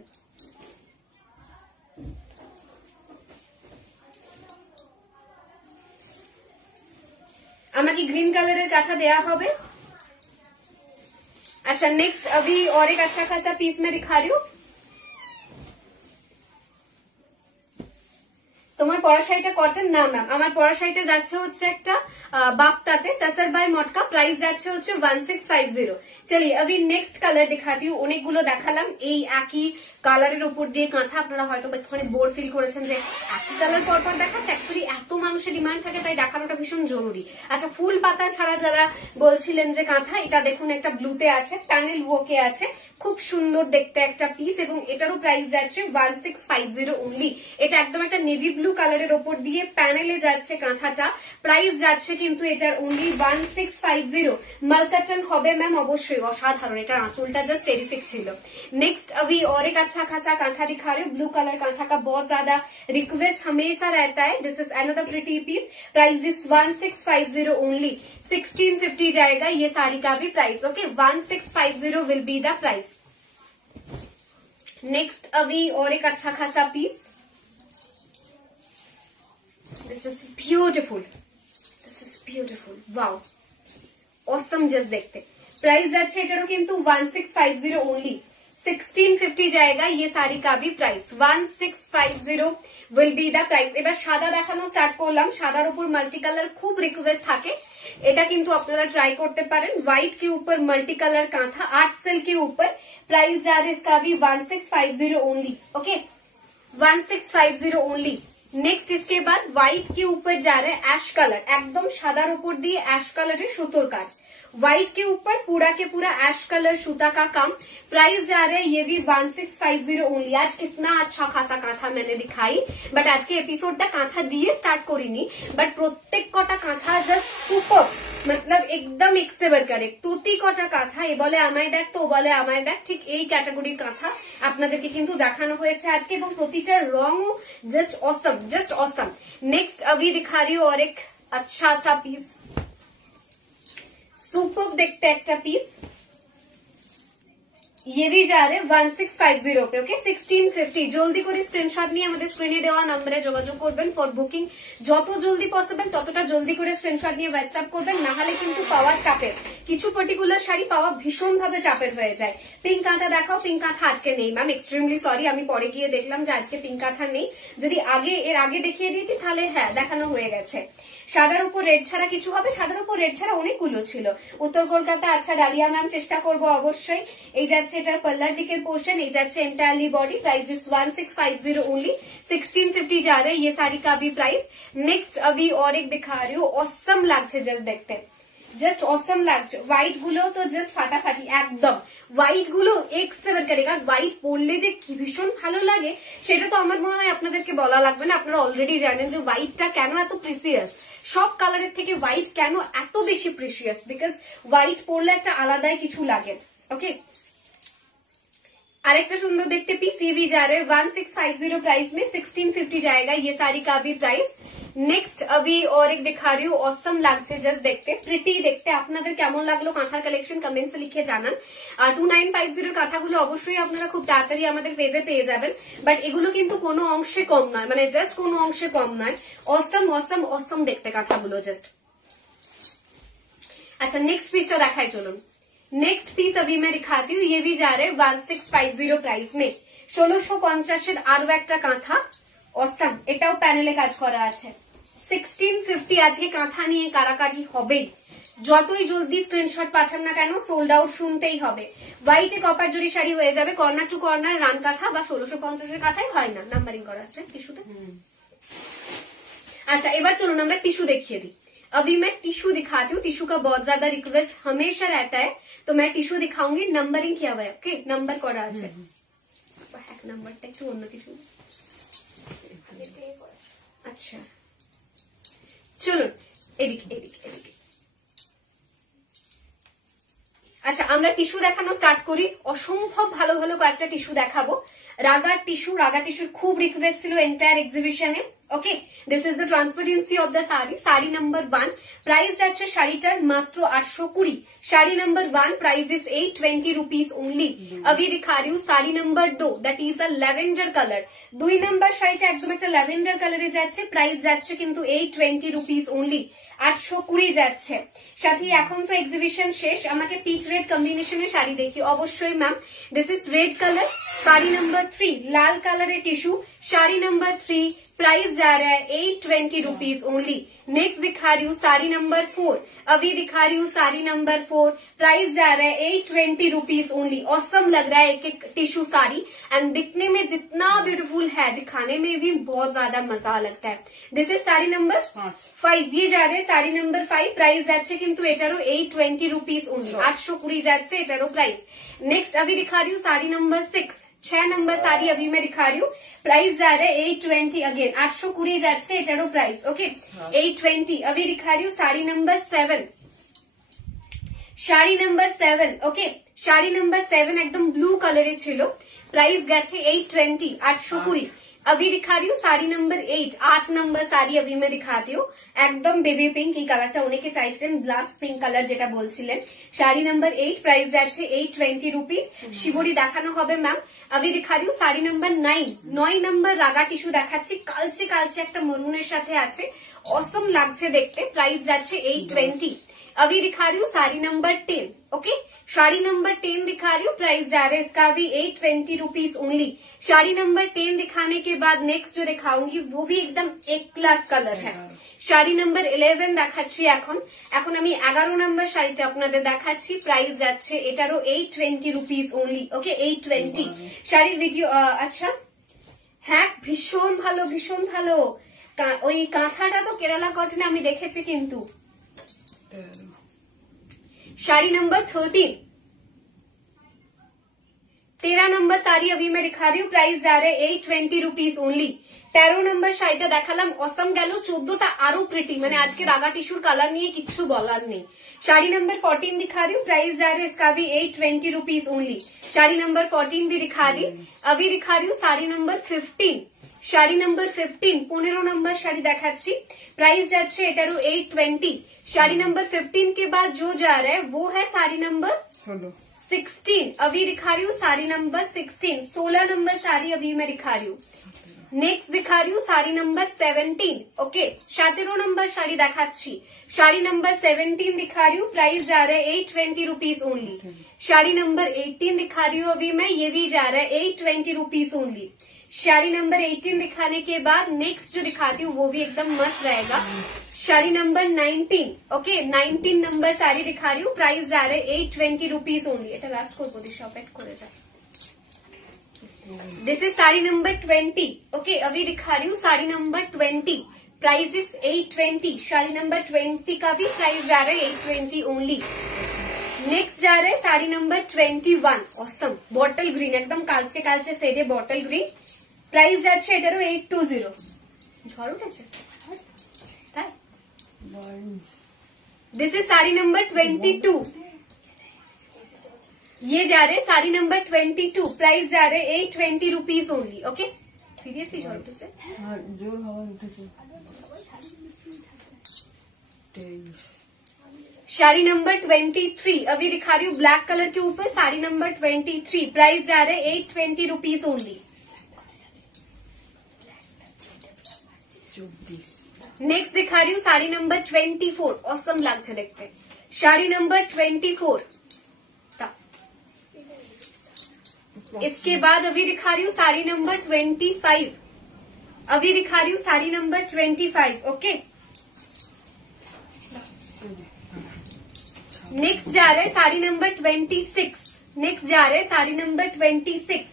আমাকে গ্রিন কালারের কাঁথা দেয়া হবে। अच्छा, नेक्स्ट अभी और एक अच्छा खासा पीस मैं दिखा रही हूँ। তোমার পরা শাড়িটা কটন না ম্যাম? আমার পরা শাড়িটা যাচ্ছে হচ্ছে একটা বাপ্তাতে টাসার বাই মটকা, প্রাইস যাচ্ছে হচ্ছে 1650। চলিয়ে अभी नेक्स्ट কালার দেখাতি हूँ। অনেকগুলো দেখালাম এই একই কালারের উপর দিয়ে কাঁথা। আপনারা হয়তো একটুখানি বোর ফিল করেছেন যে একই কালার পরপর দেখাচ্ছে, অ্যাকচুয়ালি এত মানুষের ডিমান্ড থাকে তাই দেখানোটা ভীষণ জরুরি। আচ্ছা, ফুল পাতা ছাড়া যারা বলছিলেন যে কাঁথা, এটা দেখুন একটা ব্লুতে আছে, প্যানেল ওয়ার্কে আছে, খুব সুন্দর দেখতে একটা পিস এবং এটারও প্রাইস যাচ্ছে 1650 অনলি। এটা একদম একটা নেভি ব্লু কালারের ওপর দিয়ে প্যানেলে যাচ্ছে কাঁথাটা, প্রাইস যাচ্ছে কিন্তু এটার অনলি 1650। মালকাটন হবে ম্যাম, অবশ্যই অসাধারণ, এটার আঁচলটা জাস্ট টেরিফিক ছিল। नेक्स्ट अभी और एक अच्छा खासा कांथा दिखा रही हूँ। ब्लू कलर कांथा का बहुत ज्यादा रिक्वेस्ट हमेशा रहता है। This is another pretty piece, price is 1650 only. 1650 जाएगा ये साड़ी का भी प्राइस। Okay, 1650 will be the price. Next अभी और एक अच्छा खासा piece, this is beautiful, this is beautiful, wow awesome. Just देखते प्राइस যাচ্ছে এটারও কিন্তু 1650 ओनली। 1650 जाएगा ये साड़ी का भी price. 1650 will be the price. এবার সাদা দেখানো স্টার্ট করলাম। সাদার উপর মাল্টি কালার খুব রিকোয়েস্ট থাকে, এটা কিন্তু আপনারা ट्राई करते पारेन। व्हाइट के ऊपर मल्टी कलर कांथा 8 सेल के ऊपर, प्राइस जा रहा है इसका भी 1650 ओनली। Okay, 1650 only. नेक्स्ट इसके बाद व्हाइट के ऊपर जा रहा है एश कलर, एकदम सादार ऊपर दिए एश कलर सुतोर काज। व्हाइट के ऊपर पूरा के पूरा एश कलर सूता का काम, प्राइस जा रहा है ये भी 1650 ओनली। आज कितना अच्छा खासा कांथा मैंने दिखाई, बट आज के एपिसोडটা কাঁথা দিয়ে স্টার্ট করিনি, বাট প্রত্যেক কটা কাঁথা জাস্ট সুপার, मतलब एकदम एक से बढ़कर एक। প্রতি কটা কাঁথা এ বলে আমায় দেখ তো ও বলে আমায় দেখ, ঠিক এই ক্যাটাগরির কাঁথা আপনাদেরকে কিন্তু দেখানো হয়েছে আজকে, এবং প্রতিটার রংও just awesome, just awesome. Next अभी दिखा रही हूँ और एक अच्छा सा पीस, सुपर देखते একটা পিস, ये भी जा रहे 1650 पे। ओके, 1650। জলদি করে স্ক্রিনশট নিয়ে আমাদের স্ক্রিনে দেওয়া নম্বরে যোগাযোগ করবেন ফর বুকিং। যত জলদি পসিবল ততটা জলদি করে স্ক্রিনশট নিয়ে হোয়াটসঅ্যাপ করবেন, না হলে কিন্তু পাওয়ার চাপের। কিছু পার্টিকুলার শাড়ি পাওয়া ভীষণ ভাবে চাপের হয়ে যায়। পিঙ্ক কাঁথা দেখাও, পিঙ্ক কাঁথা আজকে নেই ম্যাম, এক্সট্রিমলি সরি। আমি পরে গিয়ে দেখলাম যে আজকে পিঙ্ক কাঁথা নেই, যদি এর আগে দেখিয়ে দিয়েছি তাহলে হ্যাঁ দেখানো হয়ে গেছে। সাদার উপর রেড ছাড়া কিছু হবে? সাদার উপর রেড ছাড়া অনেকগুলো ছিল। উত্তর কলকাতা, আচ্ছা ডালিয়া ম্যাম চেষ্টা করবো অবশ্যই। এই যাচ্ছে এটার পাল্লার দিকের পোর্শন, এই যাচ্ছে entirely body, price is 1650 only. 1650 जा रहे हैं ये साड़ी का भी प्राइस। नेक्स्ट अभी और एक दिखा रही हूँ, ऑसम লাগছে জাস্ট দেখতে, জাস্ট অসম লাগছে। হোয়াইট গুলো তো জাস্ট ফাটাফাটি একদম, হোয়াইট গুলো এক সেভেন কারেগা। হোয়াইট পরলে যে কি ভীষণ ভালো লাগে সেটা তো আমার মনে হয় আপনাদেরকে বলা লাগবে না, আপনারা অলরেডি জানেন যে হোয়াইটটা কেন এত প্রিসিয়াস। সব কালারের থেকে হোয়াইট কেন এত বেশি প্রিসিয়াস, বিকজ হোয়াইট পরলে একটা আলাদাই কিছু লাগে। ওকে, আরেকটা সুন্দর দেখতে পিস, ये भी जा रहे हैं 1650 प्राइस में। 1650 जाएगा ये साड़ी का भी प्राइस। नेक्स्ट अभी और एक दिखा रही हूँ, ऑसम লাগছে জাস্ট দেখতে, প্রিটি দেখতে। আপনাদের কেমন লাগলো কাঁথার কালেকশন কমেন্টসে লিখে জানান। আর 2950 কাঁথাগুলো অবশ্যই আপনারা খুব তাড়াতাড়ি আমাদের পেজে পেয়ে যাবেন, বাট এগুলো কিন্তু কোনো অংশে কম নয়, মানে জাস্ট কোনো অংশে কম নয়। অসম অসম অসম দেখতে কাঁথাগুলো জাস্ট। আচ্ছা, নেক্সট পিসটা দেখাই চলুন। नेक्स्ट पीस अभी मैं दिखाती हूँ, ये भी जा रहे 1650 प्राइस में। 1650 আরো একটা কাঁথা, অসম, এটাও প্যানেলে কাজ করা আছে। 1650 আজকে কাঁথা নিয়ে কারাকারি হবেই, যতই জলদি স্ক্রিনশট পাঠান না কেন সোল্ড আউট শুনতেই হবে। হোয়াইটে কপার জরি শাড়ি হয়ে যাবে, কর্নার টু কর্নার রান কাঁথা বা 1650 কাঁথাই হয় না, নাম্বারিং করা আছে টিস্যুতে। আচ্ছা, এবার চলুন আমরা টিস্যু দেখিয়ে দিই। अभी मैं टिश्यू दिखाती हूँ, टिश्यू का बहुत ज्यादा रिक्वेस्ट हमेशा रहता है, तो मैं टिश्यू दिखाऊंगी। नंबरिंग किया हुआ है, ओके, नंबर করা আছে, এক নাম্বারটা একটু অন্য টিস্যু। আচ্ছা চলুন এদিকে এদিকে এদিকে। আচ্ছা আমরা টিস্যু দেখানো স্টার্ট করি। অসম্ভব ভালো ভালো কয়েকটা টিস্যু দেখাবো। রাগা টিস্যুর খুব রিকোয়েস্ট ছিল এন্টায়ার এক্সিবিশনে। Okay, this is the transparency of the sari. Sari number 1, price যাচ্ছে শাড়িটার মাত্র 820। Sari number 1 price is 820 rupees only. अभी दिखा रही हूँ sari number 2, that is a lavender colour. 2 number শাড়িটা একদম একটা ল্যাভেন্ডার কালারে যাচ্ছে, প্রাইস যাচ্ছে কিন্তু 820 रुपीज ओनली, 820 যাচ্ছে। সাথে এখন তো এক্সিবিশন শেষ, আমাকে পিচ রেড কম্বিনেশনের শাড়ি দেখি অবশ্যই ma'am. This is red colour, sari number 3, লাল কালারের টিস্যু, শাড়ি নাম্বার 3, प्राइस जा रहा है 820 रुपीज ओनली। नेक्स्ट दिखा रही हूँ साड़ी नंबर 4, अभी दिखा रही हूँ साड़ी नंबर 4, प्राइस जा रहा है 820 रुपीज ओनली। ऑसम लग रहा है एक एक टिश्यू साड़ी, एंड दिखने में जितना ब्यूटीफुल है दिखाने में भी बहुत ज्यादा मजा लगता है। दिस इज साड़ी नंबर 5, ये जा रहे साड़ी नंबर 5, प्राइस যাচ্ছে কিন্তু এটারও 820 रुपीज ओनली, 820 যাচ্ছে এটারও प्राइस। नेक्स्ट अभी दिखा रही हूँ साड़ी नंबर 6, 6 नंबर साड़ी अभी मैं दिखा रही हूँ, प्राइस जा रहा है 820 अगेन, 820 যাচ্ছে এটারও प्राइस। ओके 820। अभी दिखा रही हूँ साड़ी नंबर 7, শাড়ি নাম্বার 7, ওকে, শাড়ি নাম্বার 7 একদম ব্লু কালারে ছিল, প্রাইস গেছে 820, 820। अभी दिखा रही हूँ साड़ी नंबर 8, 8 नंबर साड़ी अभी मैं दिखाती हूँ, একদম বেবি পিঙ্ক, এই কালারটা অনেকে চাইছিলেন, ব্লাস্ট পিঙ্ক কালার যেটা বলছিলেন। শাড়ি নাম্বার 8, প্রাইস যাচ্ছে 820 रुपीज। শিবরি দেখানো হবে ম্যাম। अभी दिखा रही हूँ साड़ी नंबर 9, 9 नंबर রাগা টিস্যু দেখাচ্ছি, কালচে কালচে একটা মরুনের সাথে আছে, অসম লাগছে দেখতে, প্রাইস যাচ্ছে 820। अभी दिखा रही हूँ sari number 10, okay, sari number 10 दिखा रही हूँ, प्राइस जा रहा है इसका भी 820 रुपीज ओनली। साड़ी नंबर 10 दिखाने के बाद नेक्स्ट जो दिखाऊंगी वो भी एकदम एक क्लास कलर है। শাড়ি নাম্বার 11 দেখাচ্ছি এখন। এখন আমি 11 নাম্বার শাড়িটা আপনাদের দেখাচ্ছি, প্রাইস যাচ্ছে এটারও 820 रुपीज ओनली। ওকে 820। শাড়ির ভিডিও আচ্ছা হ্যাঁ ভীষণ ভালো ভীষণ ভালো। ওই কাঁথাটা তো কেরালা কটনে আমি দেখেছি কিন্তু। শাড়ি নাম্বার 13, 13 नंबर साड़ी अभी मैं दिखा रही हूँ, प्राइस जा रहे 820 रुपीज ओनली। 13 नंबर শাড়িটা দেখালাম, অসম গেল। 14টা আরো প্রিটি, মানে আজকে রাগা টিস্যুর কালার নিয়ে কিছু বলার নেই। শাড়ি नंबर 14 दिखा रही हूँ, प्राइस जा रहा है इसका भी 820 रुपीज ओनली। শাড়ি नंबर 14 भी दिखा रही। अभी दिखा रही हूँ sari number 15, sari number 15, 15 number sari দেখাচ্ছি, प्राइस যাচ্ছে এটারও 820। শাড়ি नंबर 15 के बाद जो जा रहा है वो है साड़ी नंबर 16। अभी दिखा रही हूँ साड़ी नंबर 16, 16 नंबर साड़ी अभी मैं दिखा रही हूँ। नेक्स्ट दिखा रही हूँ sari number 17, okay 17 number sari দেখাচ্ছি, শাড়ি नंबर 17 दिखा रही हूँ, प्राइस जा रहा है 820 रुपीज ओनली। শাড়ি नंबर 18 दिखा रही हूँ अभी मैं, ये भी जा रहा है 820 रुपीज ओनली। শাড়ি नंबर 18 दिखाने के बाद नेक्स्ट जो दिखाती हूँ वो भी एकदम मस्त रहेगा। Sari number 19, okay 19 number sari दिखा रही हूँ, प्राइस जा रहे 820 रुपीज ओनली। এটা লাস্ট করবো, দিশা পেট করে যায়। This is sari number 20, okay अभी दिखा रही हूँ sari number 20, price is 820। Sari number 20 का भी प्राइस जा रहा है 820 ओनली। नेक्स्ट जा रहा है sari number 21, awesome bottle green, एकदम কালচে কালচে শেডে বটল গ্রিন, প্রাইস যাচ্ছে এটারও 820। ঝড় উঠেছে তাই। दिस इज साड़ी नंबर 22, ये जा रहे साड़ी नंबर 22, प्राइस जा रहे 820 रुपीज ओनली। ओके सीरियसली ঝড় উঠেছে, জোর হাওয়া উঠেছে। साड़ी नंबर 23 अभी दिखा रही हूँ ब्लैक कलर के ऊपर, साड़ी नंबर 23, प्राइस जा रहे 820 रुपीज ओनली। नेक्स्ट दिखा रही हूँ साड़ी नंबर 24, ऑसम লাগছে দেখতে। শাড়ি नंबर 24, इसके बाद अभी दिखा रही हूँ साड़ी नंबर 25, अभी दिखा रही हूँ साड़ी नंबर 25, ओके। नेक्स्ट जा रहे साड़ी नंबर 26, नेक्स्ट जा रहे साड़ी नंबर 26,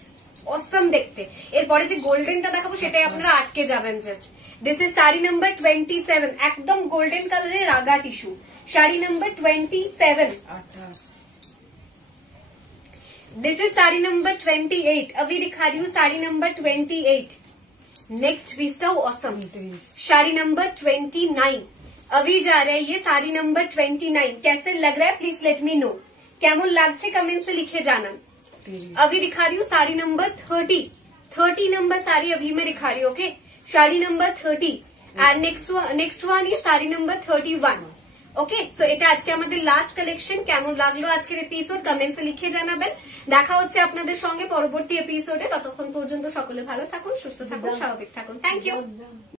অসম দেখতে। এরপরে যে গোল্ডেনটা দেখাবো সেটাই আপনারা আটকে যাবেন just. This is sari number 27, একদম গোল্ডেন কালারের রাগা tissue, sari number 27। This is sari number 28, अभी दिखा रही हूँ sari number 28। Next vista awesome, sari number 29, अभी जा रहा है ये साड़ी नंबर 29। कैसे लग रहा है प्लीज लेट मी नो, केमन लागছে कमेंट से लिखे जाना। अभी दिखा रही हूँ साड़ी नंबर 30 नंबर साड़ी अभी मैं दिखा रही हूँ। Okay, sari number 30 and next one is sari number 31। Okay, so এটা আজকে আমাদের লাস্ট কালেকশন। কেমন লাগলো আজকের এপিসোড কমেন্টসে লিখে জানাবেন। দেখা হচ্ছে আপনাদের সঙ্গে পরবর্তী এপিসোডে। ততক্ষণ পর্যন্ত সকলে ভালো থাকুন, সুস্থ থাকুন, স্বাভাবিক থাকুন। Thank you.